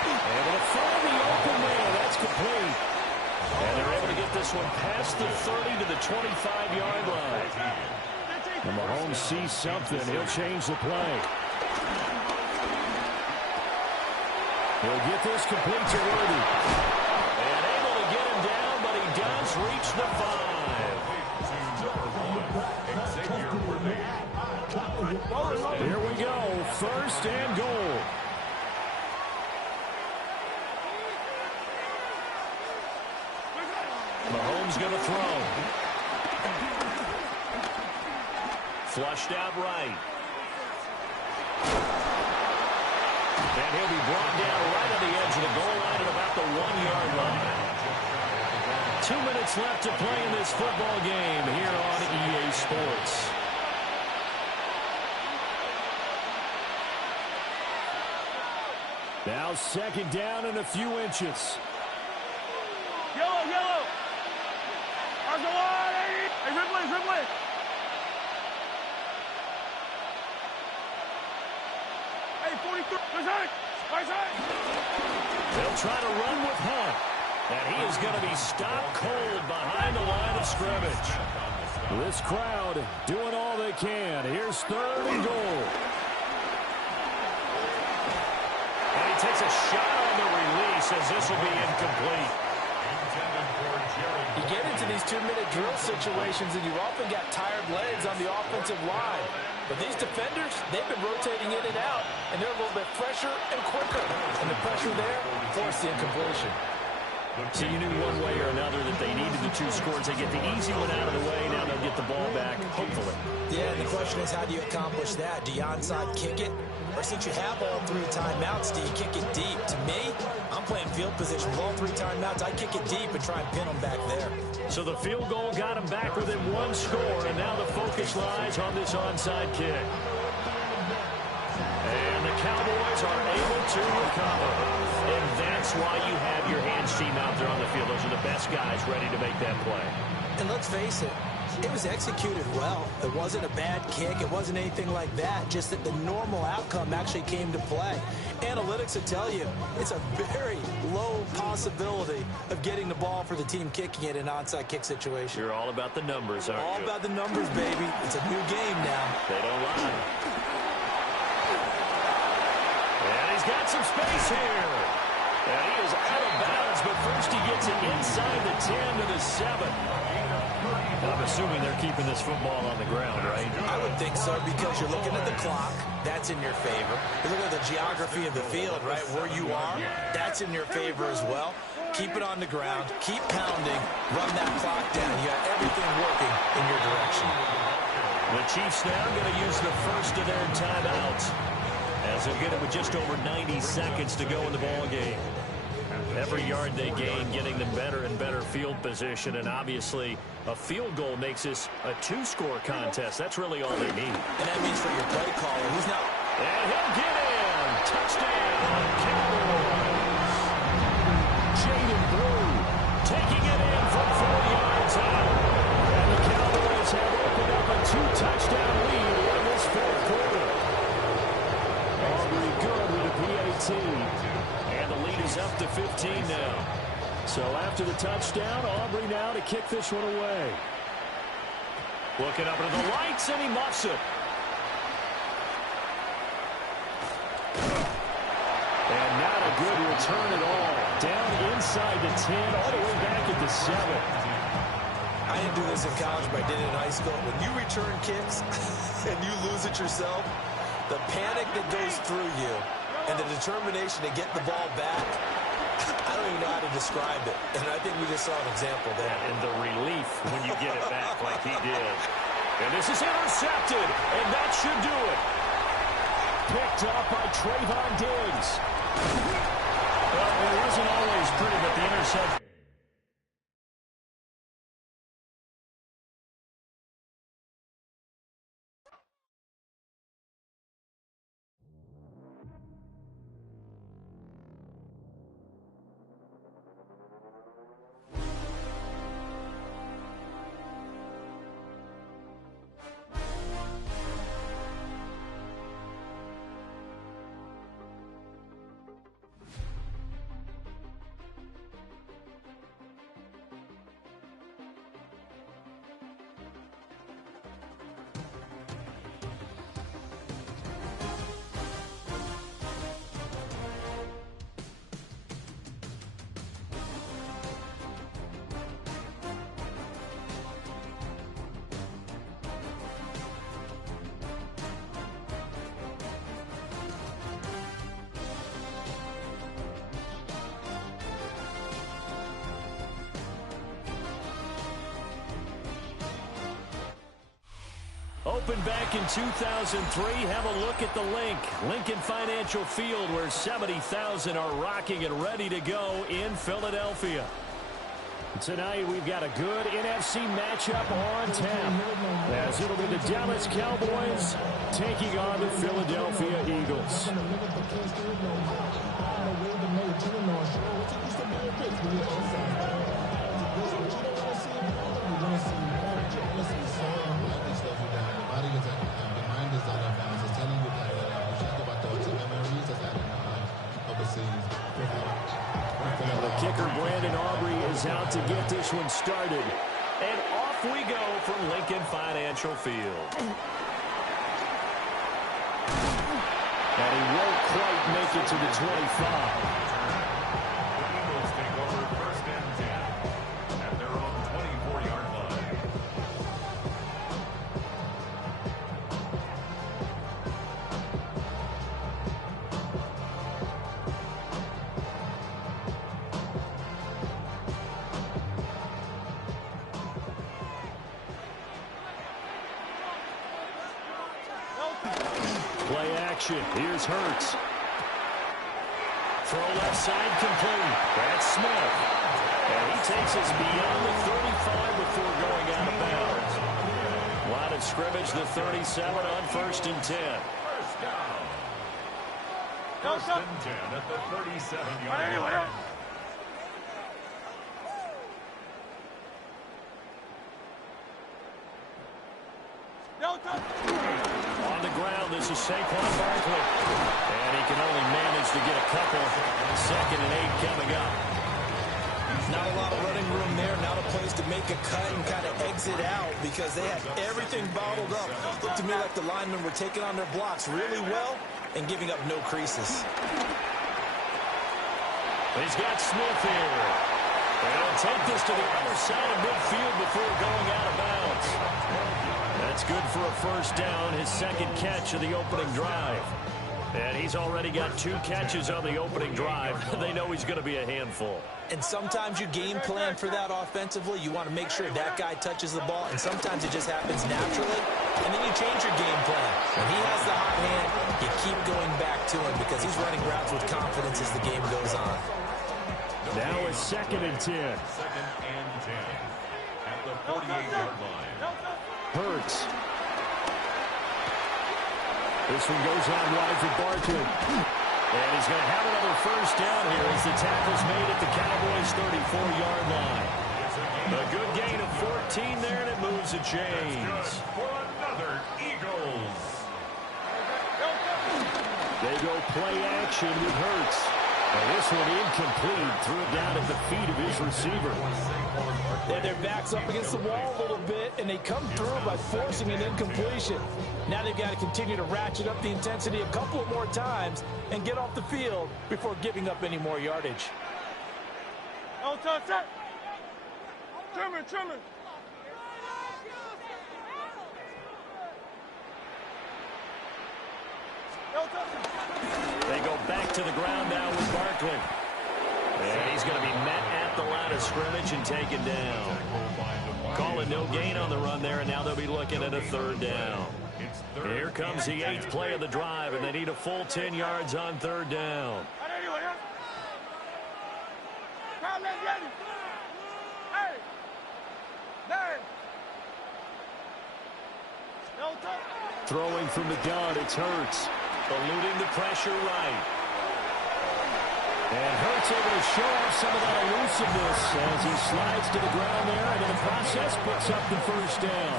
Able to find the open man. That's complete. And they're able to get this one past the 30 to the 25-yard line. And Mahomes sees something. He'll change the play. He'll get this complete to Worthy. And able to get him down, but he does reach the 5. Here we go. 1st and goal. Mahomes going to throw. Flushed out right. And he'll be brought down right on the edge of the goal line at about the 1-yard line. 2 minutes left to play in this football game here on EA Sports. Now 2nd down and a few inches. Yellow, yellow. Hey, Ripley. Hey, 43. They'll try to run with Hunt. And he is going to be stopped cold behind the line of scrimmage. This crowd doing all they can. Here's 3rd and goal. takes a shot on the release as this will be incomplete. You get into these 2-minute drill situations, and you often got tired legs on the offensive line. But these defenders, they've been rotating in and out, and they're a little bit fresher and quicker. And the pressure there forced the incompletion. So you knew one way or another that they needed the 2 scores. They get the easy one out of the way. Now they'll get the ball back, hopefully. Yeah, and the question is, how do you accomplish that? Do you onside kick it? Or since you have all 3 timeouts, do you kick it deep? To me, I'm playing field position with all 3 timeouts. I kick it deep and try and pin them back there. So the field goal got them back within 1 score, and now the focus lies on this onside kick. And the Cowboys are able to recover. And that's why you have your hands team out there on the field. Those are the best guys ready to make that play. And let's face it, it was executed well. It wasn't a bad kick. It wasn't anything like that. Just that the normal outcome actually came to play. Analytics will tell you it's a very low possibility of getting the ball for the team kicking it in an onside kick situation. You're all about the numbers, aren't you? All about the numbers, baby. It's a new game now. They don't lie. And he's got some space here. And he is out of bounds, but first he gets it inside the 10 to the 7. I'm assuming they're keeping this football on the ground, right? I would think so, because you're looking at the clock. That's in your favor. You're looking at the geography of the field, right? Where you are, that's in your favor as well. Keep it on the ground. Keep pounding. Run that clock down. You got everything working in your direction. The Chiefs now going to use the first of their timeouts, as they'll get it with just over 90 seconds to go in the ball game. Every yard they gain, getting them better and better field position, and obviously a field goal makes this a 2-score contest. That's really all they need. And that means for your play caller, he's not... And he'll get in! Touchdown, Cowboys! Jaden Blue taking it in from 4 yards out. And the Cowboys have opened up a 2-touchdown lead in this 4th quarter. Aubrey good with a PAT. And the lead is up to 15 now. So after the touchdown, Aubrey now to kick this one away. Looking up into the lights, and he muffs it. And not a good return at all. Down inside the 10, all the way back at the 7. I didn't do this in college, but I did it in high school. When you return kicks and you lose it yourself, the panic that goes through you and the determination to get the ball back, I don't even know how to describe it. And I think we just saw an example there. And the relief when you get it back like he did. And this is intercepted, and that should do it. Picked up by Trayvon Diggs. Well, it wasn't always pretty, but the interception. Opened back in 2003. Have a look at the link. Lincoln Financial Field, where 70,000 are rocking and ready to go in Philadelphia. Tonight, we've got a good NFC matchup on tap, as it'll be the Dallas Cowboys taking on the Philadelphia Eagles. The kicker, Brandon Aubrey, is out to get this one started. And off we go from Lincoln Financial Field. And he won't quite make it to the 25. The Eagles take over 1st and 10 at their own 24-yard line. Play action. Here's Hurts. Throw left side complete. That's Smith. And he takes us beyond the 35 before going out of bounds. Line of scrimmage, the 37 on 1st and 10. First down. 1st and 10 at the 37-yard line. On the ground, this is Saquon Barkley. And he can only manage to get a couple. 2nd and 8 coming up. Not a lot of running room there. Not a place to make a cut and kind of exit out because they had everything bottled up. Looked to me like the linemen were taking on their blocks really well and giving up no creases. He's got Smith here. And he'll take this to the other side of midfield before going out of bounds. That's good for a 1st down, his 2nd catch of the opening drive. And he's already got 2 catches on the opening drive. They know he's going to be a handful. And sometimes you game plan for that offensively. You want to make sure that guy touches the ball, and sometimes it just happens naturally. And then you change your game plan. When he has the hot hand, you keep going back to him because he's running routes with confidence as the game goes on. Now it's 2nd and 10. 2nd and 10 at the 48-yard line. Hurts. This one goes out wide for Barkley. And he's going to have another 1st down here as the tackle's made at the Cowboys' 34-yard line. A good gain of 14 there, and it moves the chains. For another Eagles. They go play action with Hurts. And this one incomplete. Threw it down at the feet of his receiver. They had their backs up against the wall a little bit, and they come through by forcing an incompletion. Now they've got to continue to ratchet up the intensity a couple more times and get off the field before giving up any more yardage. Trimmer. They go back to the ground now with Barkley. And he's going to be met at the line of scrimmage and taken down. Call it no gain on the run there, and now they'll be looking at a 3rd down. Here comes the 8th play of the drive, and they need a full 10 yards on 3rd down. Throwing from the gun, it's Hurts. Eluding the pressure right. And Hurts able to show off some of that elusiveness as he slides to the ground there, and in the process puts up the 1st down.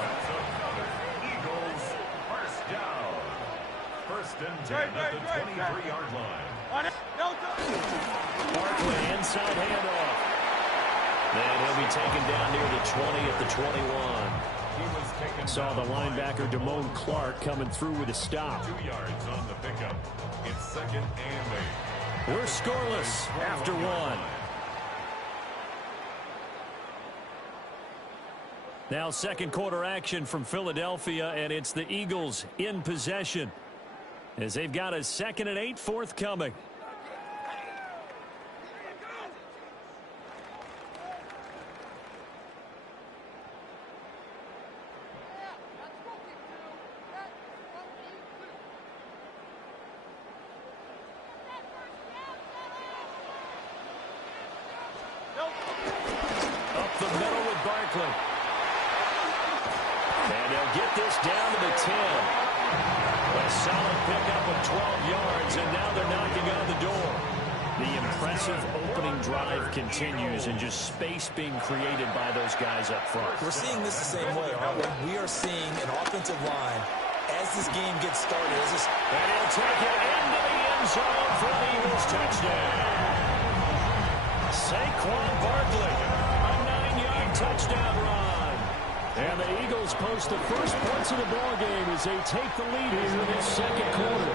Eagles, 1st down. 1st and 10 at the 23-yard line. Barkley inside handoff. And he'll be taken down near the 20 at the 21. Saw the linebacker Damone Clark coming through with a stop. 2 yards on the pickup. It's 2nd and 8. We're scoreless after 1. Now 2nd quarter action from Philadelphia, and it's the Eagles in possession as they've got a 2nd and 8 forthcoming. Up the middle with Barkley. And they'll get this down to the 10. A solid pickup of 12 yards, and now they're knocking on the door. The impressive opening drive continues, and just space being created by those guys up front. We're seeing this the same way, aren't we? We are seeing an offensive line as this game gets started. And he'll take it into the end zone for the Eagles touchdown. Saquon Barkley, a 9-yard touchdown run. And the Eagles post the first points of the ball game as they take the lead here in this 2nd quarter.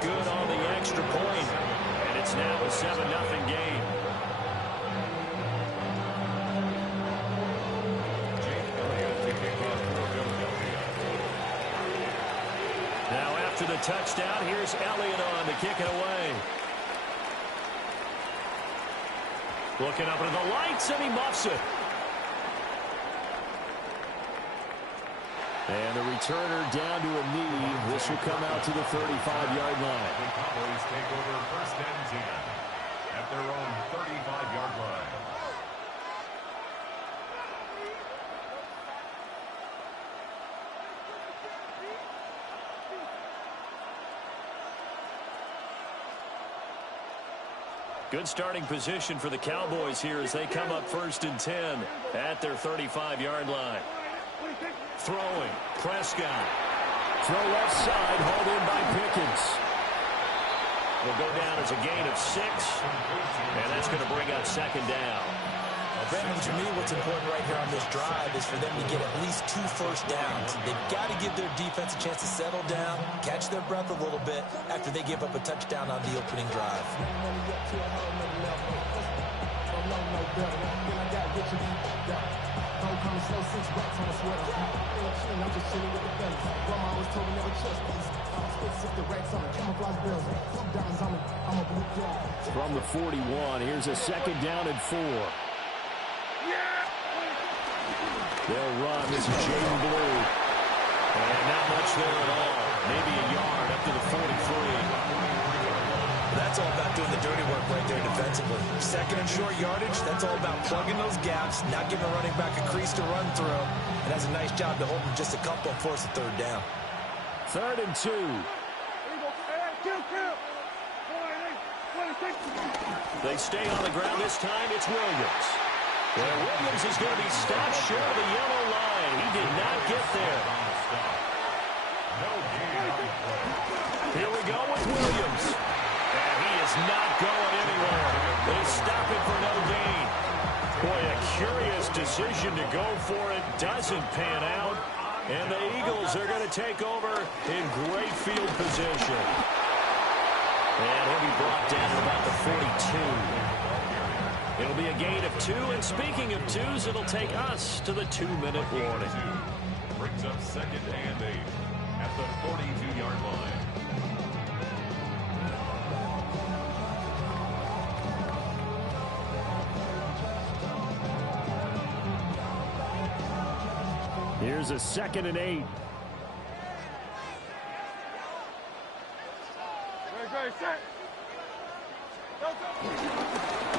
good on the extra point. And it's now a 7-0 game. Now after the touchdown, here's Elliott on to kick it away. Looking up into the lights, and he muffs it. And the returner down to a knee. This will come out to the 35-yard line. The Cowboys take over 1st and 10 at their own 35-yard line. Good starting position for the Cowboys here as they come up 1st and 10 at their 35-yard line. Throwing, Prescott. Throw left side, hauled in by Pickens. Will go down as a gain of 6, and that's going to bring up 2nd down. Brandon, to me, what's important right here on this drive is for them to get at least 2 first downs. They've got to give their defense a chance to settle down, catch their breath a little bit after they give up a touchdown on the opening drive. From the 41, here's a 2nd down and 4. They'll run. This is Jaden Blue. And not much there at all. Maybe a yard up to the 43. That's all about doing the dirty work right there defensively. 2nd and short yardage, that's all about plugging those gaps, not giving a running back a crease to run through. It has a nice job to hold him just a couple and force a 3rd down. 3rd and 2. They stay on the ground this time. It's Williams. Well, Williams is going to be stopped short of the yellow line. He did not get there. Here we go with Williams. And he is not going anywhere. They stop it for no gain. Boy, a curious decision to go for it. Doesn't pan out. And the Eagles are going to take over in great field position. And he'll be brought down to about the 42. It'll be a gain of 2, and speaking of 2s, it'll take us to the 2-minute warning. Brings up 2nd and 8 at the 42-yard line. Here's a 2nd and 8.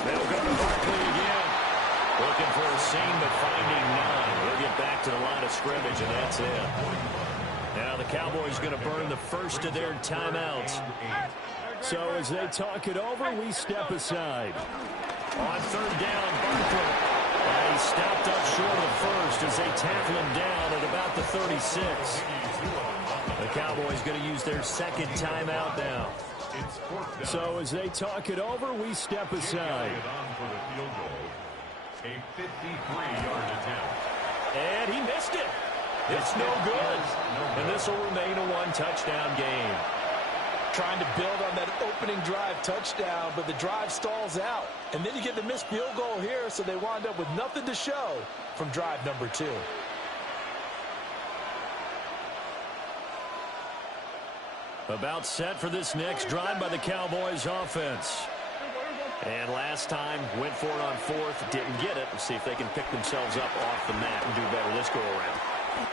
They'll go to Barkley again. Looking for a seam, but finding none. They'll get back to the line of scrimmage, and that's it. Now the Cowboys going to burn the first of their timeouts. So as they talk it over, we step aside. On 3rd down, Barkley. And he stopped up short of the first as they tackle him down at about the 36. The Cowboys going to use their 2nd timeout now. So as they talk it over, we step aside. A 53-yard attempt. And he missed it. It's no good. And this will remain a 1-touchdown game. Trying to build on that opening drive touchdown, but the drive stalls out. And then you get the missed field goal here, so they wound up with nothing to show from drive number 2. About set for this next drive by the Cowboys offense. And last time, went for it on 4th, didn't get it. Let's see if they can pick themselves up off the mat and do better this go-around.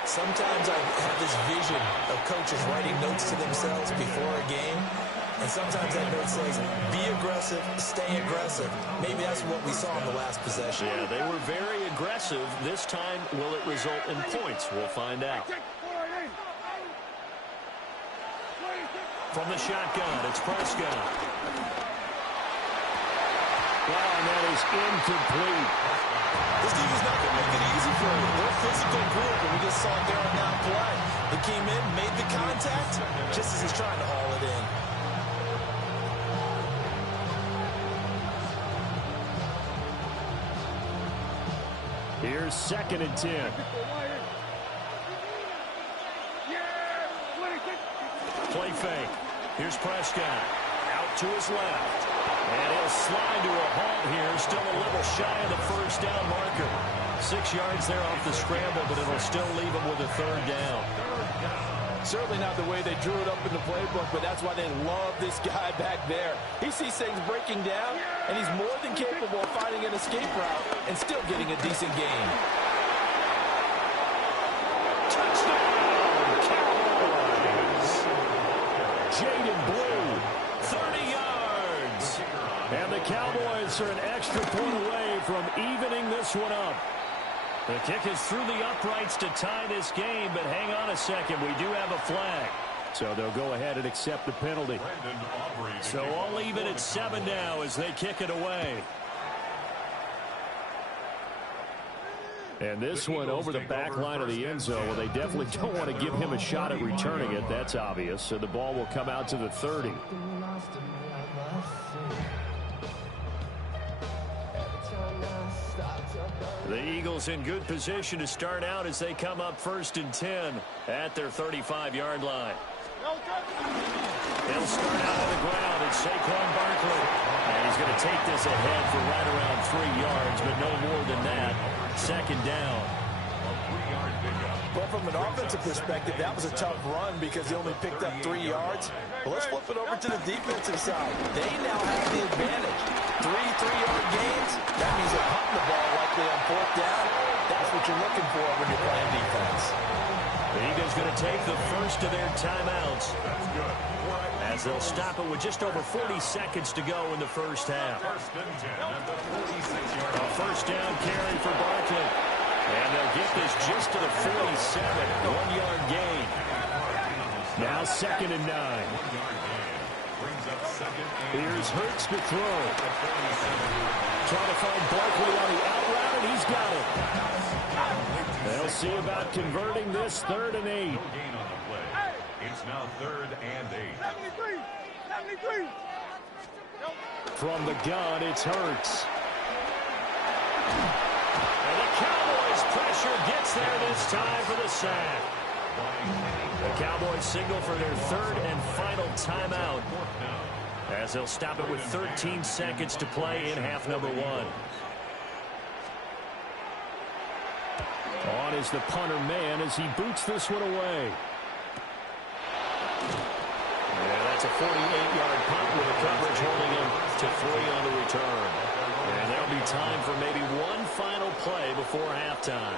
Sometimes I have this vision of coaches writing notes to themselves before a game. And sometimes that note says, be aggressive, stay aggressive. Maybe that's what we saw in the last possession. Yeah, they were very aggressive. This time, will it result in points? We'll find out. From the shotgun, it's Prescott. Wow, and that is incomplete. This team is not going to make it easy for you. They're a physical group, and we just saw it there on that play. They came in, made the contact, just as he's trying to haul it in. Here's 2nd and 10. Play fake. Here's Prescott. Out to his left. And he'll slide to a halt here. Still a little shy of the first down marker. 6 yards there off the scramble, but it'll still leave him with a third down. Certainly not the way they drew it up in the playbook, but that's why they love this guy back there. He sees things breaking down, and he's more than capable of finding an escape route and still getting a decent gain. Touchdown, Cowboys! Jaden Blue, 30 yards. And the Cowboys are an extra point away from evening this one up. The kick is through the uprights to tie this game, but hang on a second. We do have a flag. So they'll go ahead and accept the penalty. So all even at 7 now as they kick it away. And this one over the back line of the end zone. Well, they definitely don't want to give him a shot at returning it. That's obvious. So the ball will come out to the 30. The Eagles in good position to start out as they come up 1st and 10 at their 35-yard line. They'll start out on the ground. It's Saquon Barkley. And he's going to take this ahead for right around 3 yards, but no more than that. 2nd down. Well, from an offensive perspective, that was a tough run because he only picked up 3 yards. Well, let's flip it over to the defensive side. They now have the advantage. 3 3-yard gains. That means they're punting the ball likely on 4th down. That's what you're looking for when you're playing defense. The Eagles going to take the first of their timeouts. As they'll stop it with just over 40 seconds to go in the first half. A 1st down carry for Barkley. And they'll get this just to the 47. 1-yard gain. Now 2nd and 9. Here's Hurts to throw. Trying to find Barkley on the out route, and he's got it. They'll see about converting this 3rd and 8. It's now 3rd and 8. 73. From the gun, it's Hurts. And the Cowboys pressure gets there this time for the sack. The Cowboys signal for their 3rd and final timeout as they'll stop it with 13 seconds to play in half number 1. On is the punter man as he boots this one away. Yeah, that's a 48-yard punt with the coverage holding him to 3 on the return. And there'll be time for maybe one final play before halftime.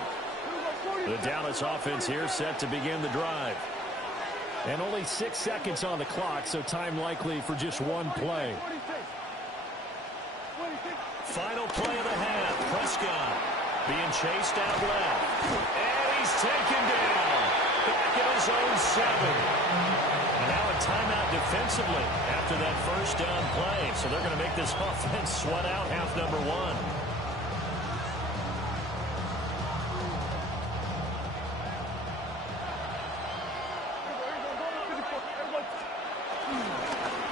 The Dallas offense here set to begin the drive. And only 6 seconds on the clock, so time likely for just one play. Final play of the half. Prescott being chased out left. And he's taken down. Back at his own 7. And now a timeout defensively after that 1st down play. So they're going to make this offense sweat out half number 1.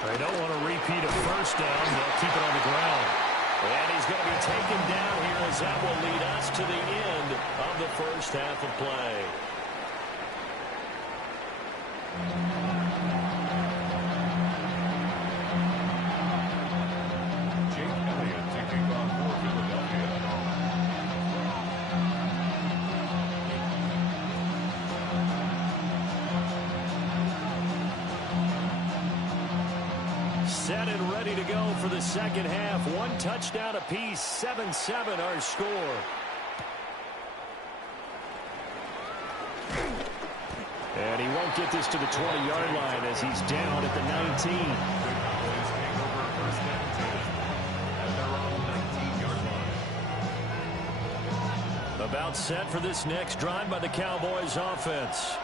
They don't want to repeat a 1st down. They'll keep it on the ground. And he's going to be taken down here as that will lead us to the end of the first half of play. Jake Elliott taking on for Philadelphia. Set and ready to go for the 2nd half. 1 touchdown apiece, 7-7 our score. And he won't get this to the 20-yard line as he's down at the 19. About set for this next drive by the Cowboys offense.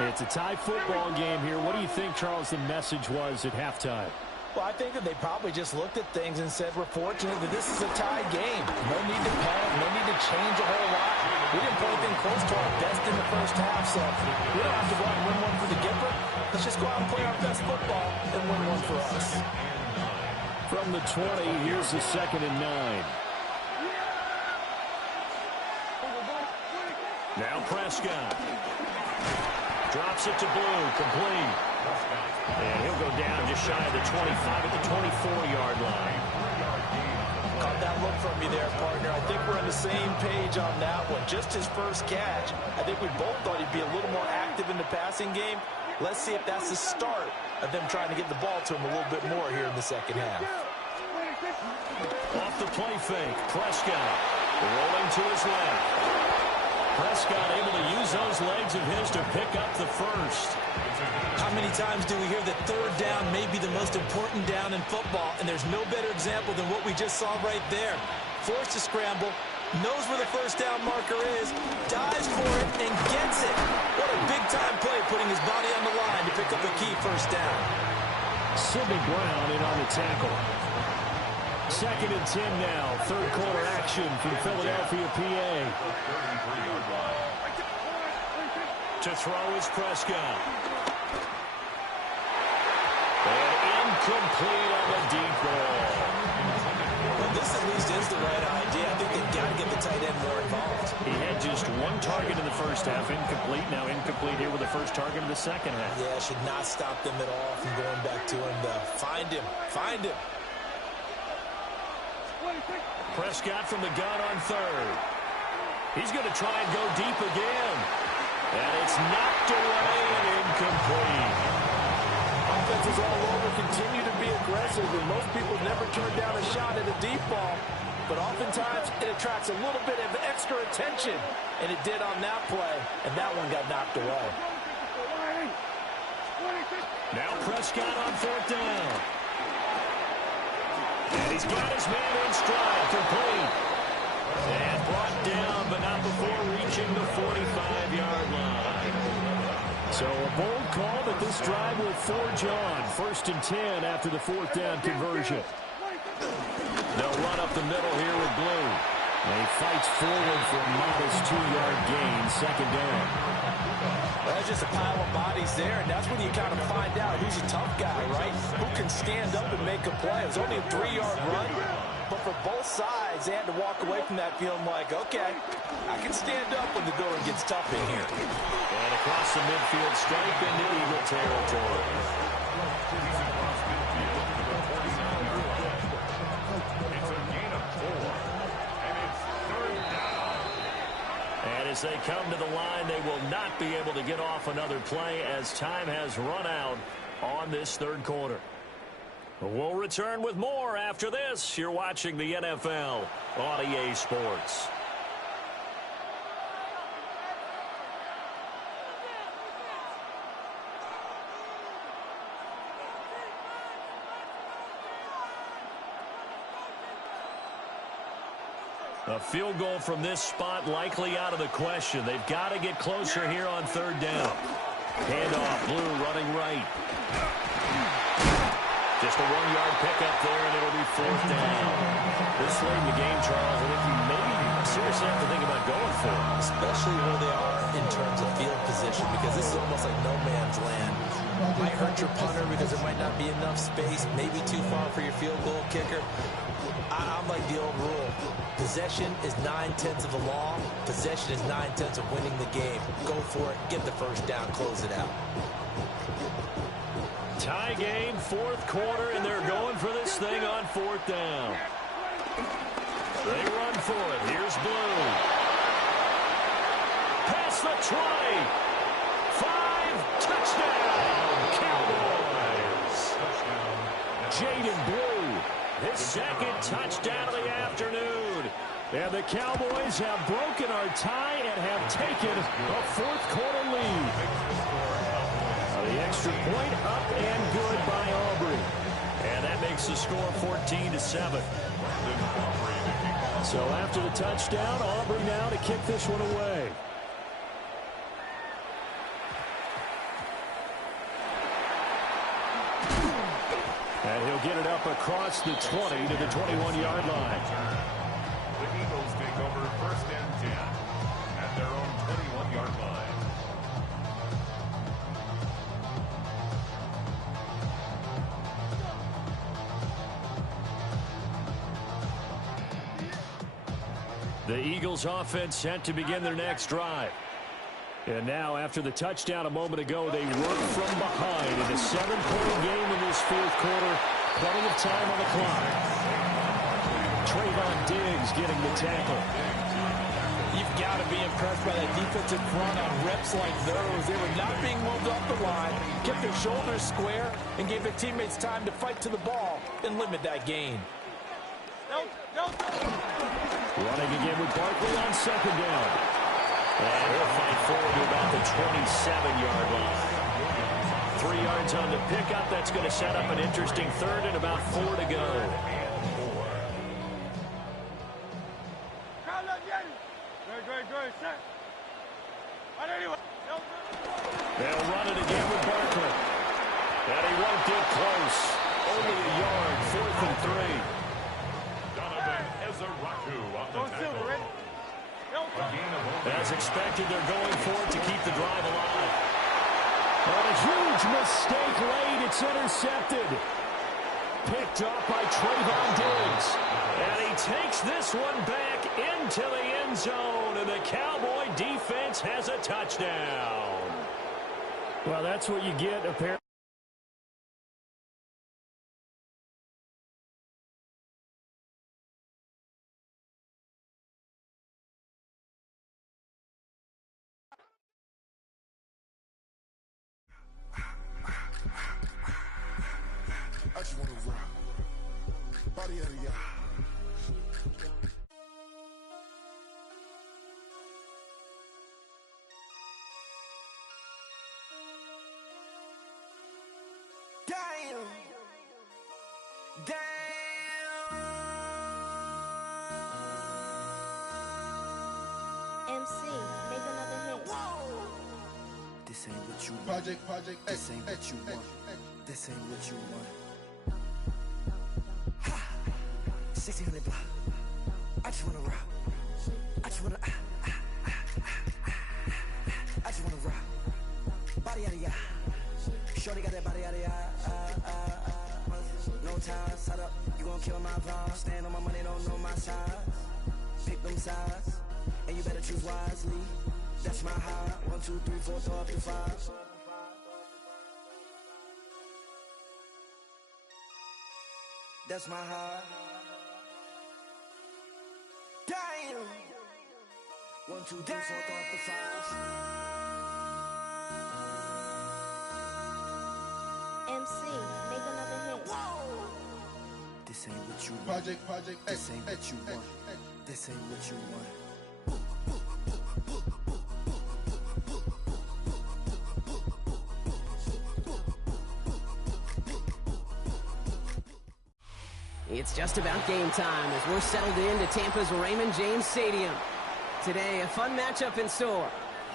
It's a tie football game here. What do you think, Charles, the message was at halftime? Well, I think that they probably just looked at things and said, we're fortunate that this is a tie game. No need to panic, no need to change a whole lot. We didn't play anything close to our best in the first half, so we don't have to go out and win one for the Gipper. Let's just go out and play our best football and win one for us. From the 20, here's the 2nd and 9. Now Prescott. Drops it to Blue, complete. And he'll go down just shy of the 25 at the 24-yard line. Caught that look from you there, partner. I think we're on the same page on that one. Just his first catch. I think we both thought he'd be a little more active in the passing game. Let's see if that's the start of them trying to get the ball to him a little bit more here in the second half. Off the play fake, Prescott rolling to his left. Prescott able to use those legs of his to pick up the first. How many times do we hear that third down may be the most important down in football, and there's no better example than what we just saw right there. Forced to scramble, knows where the first down marker is, dives for it, and gets it. What a big-time play, putting his body on the line to pick up a key first down. Sidney Brown in on the tackle. 2nd and 10 now. Third quarter action from Philadelphia, PA. To throw is Prescott. And incomplete on the deep ball. Well, this at least is the right idea. I think they've got to get the tight end more involved. He had just one target in the first half, incomplete. Now incomplete here with the first target of the second half. Yeah, should not stop them at all from going back to him. Find him. Find him. Prescott from the gun on third. He's going to try and go deep again. And it's knocked away and incomplete. Offenses all over continue to be aggressive, and most people never turn down a shot at a deep ball. But oftentimes it attracts a little bit of extra attention, and it did on that play, and that one got knocked away. Now Prescott on fourth down. And he's got his man in stride, complete. And brought down, but not before reaching the 45-yard line. So a bold call, but this drive will forge on. 1st and 10 after the fourth down conversion. They'll run up the middle here with Blue. And he fights forward for a modest 2-yard gain, 2nd down. Well, that's just a pile of bodies there, and that's when you kind of find out who's a tough guy, right? Who can stand up and make a play. It was only a 3-yard run, but for both sides, they had to walk away from that feeling like, okay, I can stand up when the going gets tough in here. And across the midfield stripe into Eagle territory. And as they come to the line, they will not be able to get off another play as time has run out on this third quarter. We'll return with more after this. You're watching the NFL on EA Sports. A field goal from this spot likely out of the question. They've got to get closer here on third down. Handoff, Blue running right. Just a 1-yard pickup there, and it'll be fourth down. This late in the game, Charles, I think you maybe seriously have to think about going for it. Especially where they are in terms of field position, because this is almost like no man's land. Might hurt your punter because there might not be enough space, maybe too far for your field goal kicker. I'm like the old rule. Possession is 9/10 of the law. Possession is 9/10 of winning the game. Go for it. Get the first down. Close it out. Tie game, fourth quarter, and they're going for this thing on fourth down. They run for it. Here's Blue. Past the 20. 5, touchdown, Cowboys. Jaden Blue, his second touchdown of the afternoon. And the Cowboys have broken our tie and have taken a fourth quarter lead. The extra point up and good by Aubrey. And that makes the score 14-7. So after the touchdown, Aubrey now to kick this one away. And he'll get it up across the 20 to the 21-yard line. The Eagles take over 1st and 10 at their own 21-yard line. The The Eagles offense set to begin their next drive. And now, after the touchdown a moment ago, they work from behind in a 7-point game in this fourth quarter. Plenty of time on the clock. Trayvon Diggs getting the tackle. You've got to be impressed by that defensive front on reps like those. They were not being moved off the line, kept their shoulders square, and gave their teammates time to fight to the ball and limit that gain. Running again with Barkley on second down. And he'll fight forward to about the 27-yard line. 3 yards on the pickup. That's going to set up an interesting third and about 4 to go. They'll run it again with Barkley. And he won't get close. Only a yard, 4th and 3. As expected, they're going for it to keep the drive alive. And a huge mistake late. It's intercepted. Picked up by Trayvon Diggs. And he takes this one back into the end zone. And the Cowboy defense has a touchdown. Well, that's what you get, apparently. I just want to rock. Body out of y'all. Damn. MC, make another hit. This ain't what you want. Project. This ain't what you want. This ain't what you want. 1600 block. I just wanna rock. I just wanna I just wanna rock. Body out of ya. Shorty got that body out of ya. No time, set up. You gon' kill my vibe. Stand on my money, don't know my size. Pick them sides, and you better choose wisely. That's my high. 1, 2, 3, 4, throw up to 5. That's my high. Damn. 1, 2, 3, 4, throw up to 5. MC, make another hit. This ain't what you want. Project. This ain't what you want. This ain't what you want. It's just about game time as we're settled into Tampa's Raymond James Stadium. Today, a fun matchup in store.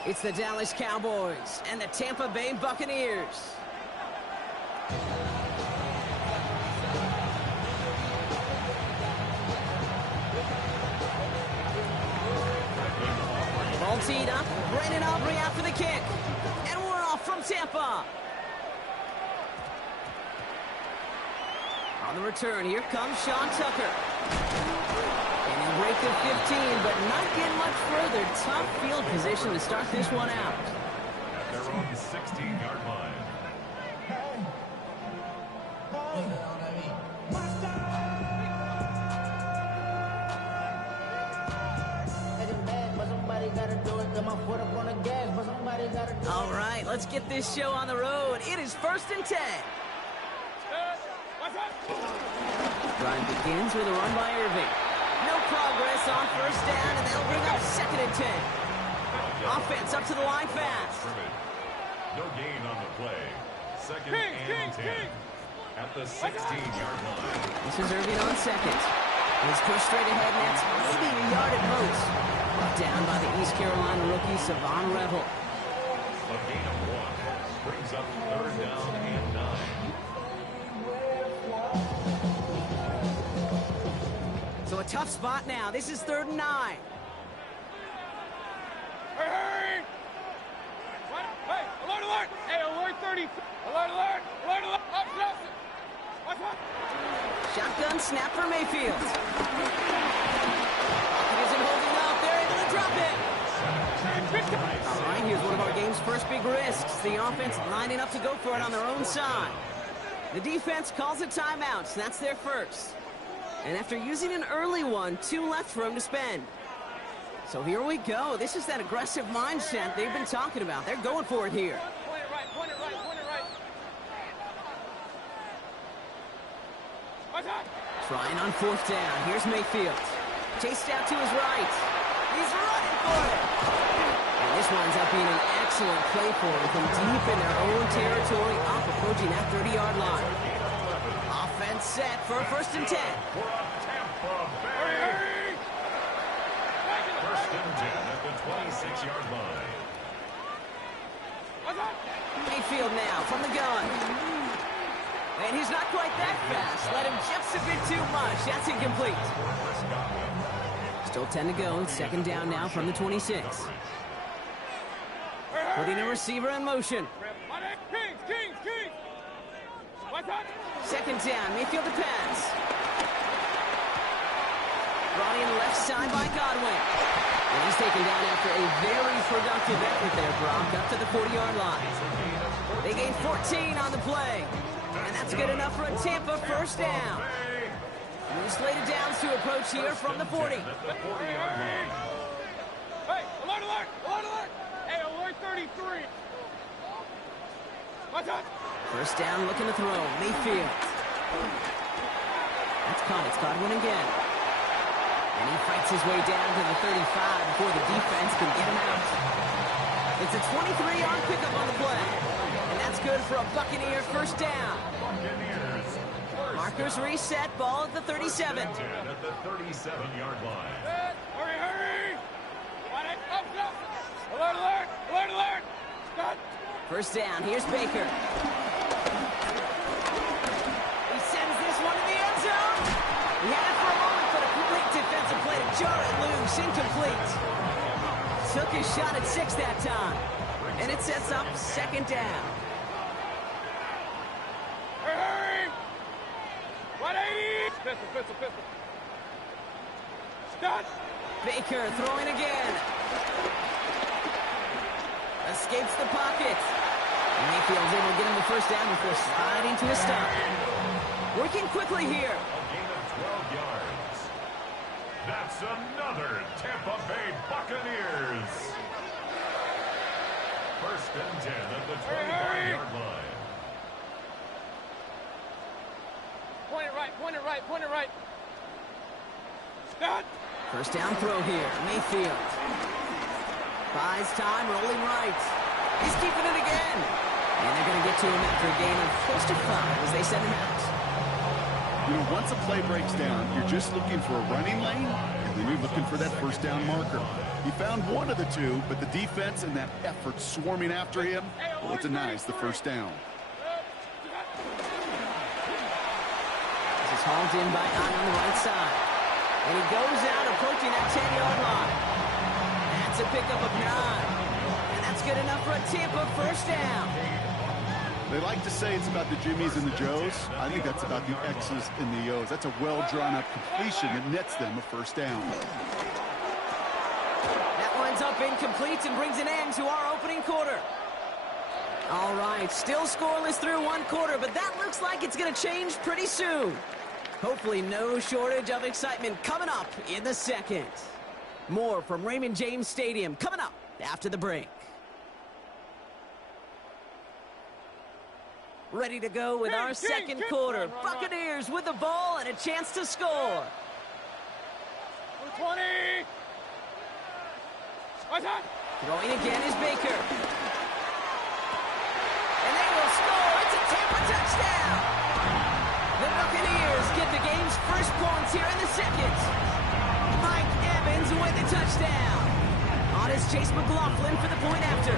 It's the Dallas Cowboys and the Tampa Bay Buccaneers. Ball teed up. Brandon Aubrey out for the kick. And we're off from Tampa. On the return, here comes Sean Tucker. And he'll break the 15, but not get much further. Tough field position to start this one out. At their own 16-yard line. All right, let's get this show on the road. It is 1st and 10. Drive begins with a run by Irving. No progress on 1st down, and they'll bring up 2nd and 10. Offense up to the line fast. No gain on the play. 2nd and 10. At the 16-yard line. This is Irving on 2nd. He's pushed straight ahead, and that's maybe a yard at most. Brought down by the East Carolina rookie, Savon Revel. A gain of 1 brings up 3rd down and 9. So a tough spot now. This is 3rd and 9. Hey! Alert, alert! Hey, alert 30. Alert, alert! Alert, alert! Up, Justin! Watch one! Shotgun snap for Mayfield. Pocket isn't holding up. They're able to drop it. All right, here's one of our game's first big risks. The offense lining up to go for it on their own side. The defense calls a timeout. That's their first. And after using an early one, 2 left for him to spend. So here we go. This is that aggressive mindset they've been talking about. They're going for it here. Point it right, point it right, point it right. Trying on 4th down. Here's Mayfield. Chased out to his right. He's running for it. And this winds up being an excellent play for him from deep in their own territory, up approaching that 30-yard line. Offense set for a 1st and 10. First and 10 at the 26-yard line. Mayfield now from the gun. And he's not quite that fast. Let him just a bit too much. That's incomplete. Still 10 to go. 2nd down now from the 26. Putting a receiver in motion. Kings. 2nd down. Mayfield to pass. Brought in left side by Godwin. And he's taken down after a very productive effort there, Brock, up to the 40-yard line. They gain 14 on the play. And that's good enough for a Tampa 1st down. New slated downs to approach here from the 40. Hey, alert! Hey, alert 33. 1st down, looking to throw. Mayfield. That's caught. It's Godwin again. And he fights his way down to the 35 before the defense can get him out. It's a 23-yard pickup on the play. And that's good for a Buccaneer 1st down. Markers reset, ball at the 37. At the 37-yard line. Hurry! Alert! Stop! 1st down, here's Baker. He sends this one to the end zone. He had it for a moment, but a complete defensive play to jar it loose. Incomplete. Took his shot at 6 that time. And it sets up 2nd down. Hurry! 180! Pistol. Stop! Baker throwing again. Escapes the pocket. Mayfield's able to get him the 1st down before sliding to a stop. Working quickly here. A gain of 12 yards. That's another Tampa Bay Buccaneers. 1st and 10 at the 25-yard line. Point it right. Stop! 1st down throw here. Mayfield. Buys time, rolling right. He's keeping it again. And they're going to get to him after a gain of close to 5 as they send him out. You know, once a play breaks down, you're just looking for a running lane, and then you're looking for that 1st down marker. He found one of the two, but the defense and that effort swarming after him, well, it denies the 1st down. This is hauled in by Ahn on the right side. And he goes out approaching that 10-yard line. That's a pickup of 9. And that's good enough for a Tampa 1st down. They like to say it's about the Jimmies and the Joes. I think that's about the X's and the O's. That's a well-drawn-up completion that nets them a 1st down. That winds up incomplete and brings an end to our opening quarter. All right, still scoreless through 1 quarter, but that looks like it's going to change pretty soon. Hopefully no shortage of excitement coming up in the 2nd. More from Raymond James Stadium coming up after the break. Ready to go with our 2nd quarter. Buccaneers with the ball and a chance to score. 20! Throwing again is Baker. And they will score. It's a Tampa touchdown. The Buccaneers get the game's first points here in the 2nd. Mike Evans with the touchdown. On is Chase McLaughlin for the point after.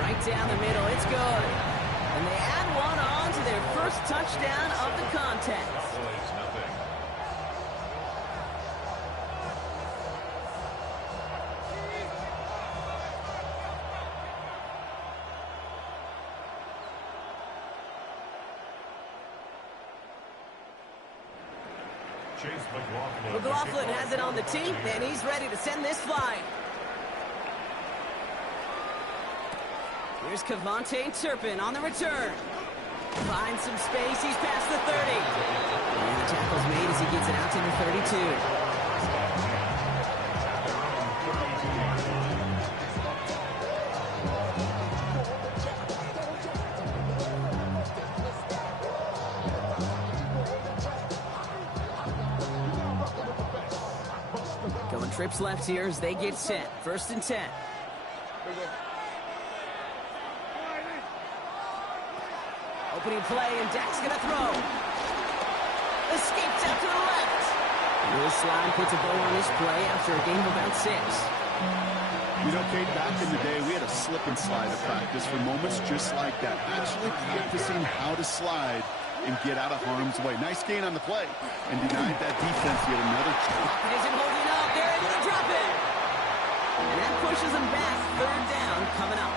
Right down the middle. It's good. And they add one on to their first touchdown of the contest. Chase McLaughlin. McLaughlin has it on the tee, and he's ready to send this flying. Here's Kevontae Turpin on the return. Finds some space. He's past the 30. And the tackle's made as he gets it out to the 32. Going trips left here as they get set. 1st and 10. Opening play, and Dak's going to throw. Escapes out to the left. Lewis Slime puts a bow on this play after a gain of about 6. You know, Kate, back in the day, we had a slip and slide at practice for moments just like that. Actually practicing how to slide and get out of harm's way. Nice gain on the play. And denied that defense yet another chance. It isn't holding up. They're able to drop it. And that pushes them back. 3rd down coming up.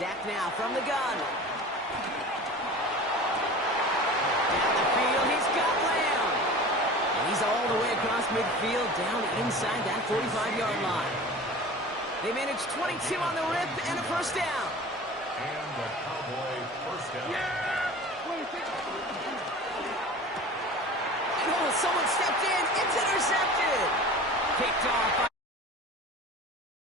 Dak now from the gun. Down the field, he's got Lamb. And he's all the way across midfield, down inside that 45-yard line. They managed 22 on the rip and a 1st down. And the Cowboy 1st down. Oh, someone stepped in. It's intercepted. Picked off by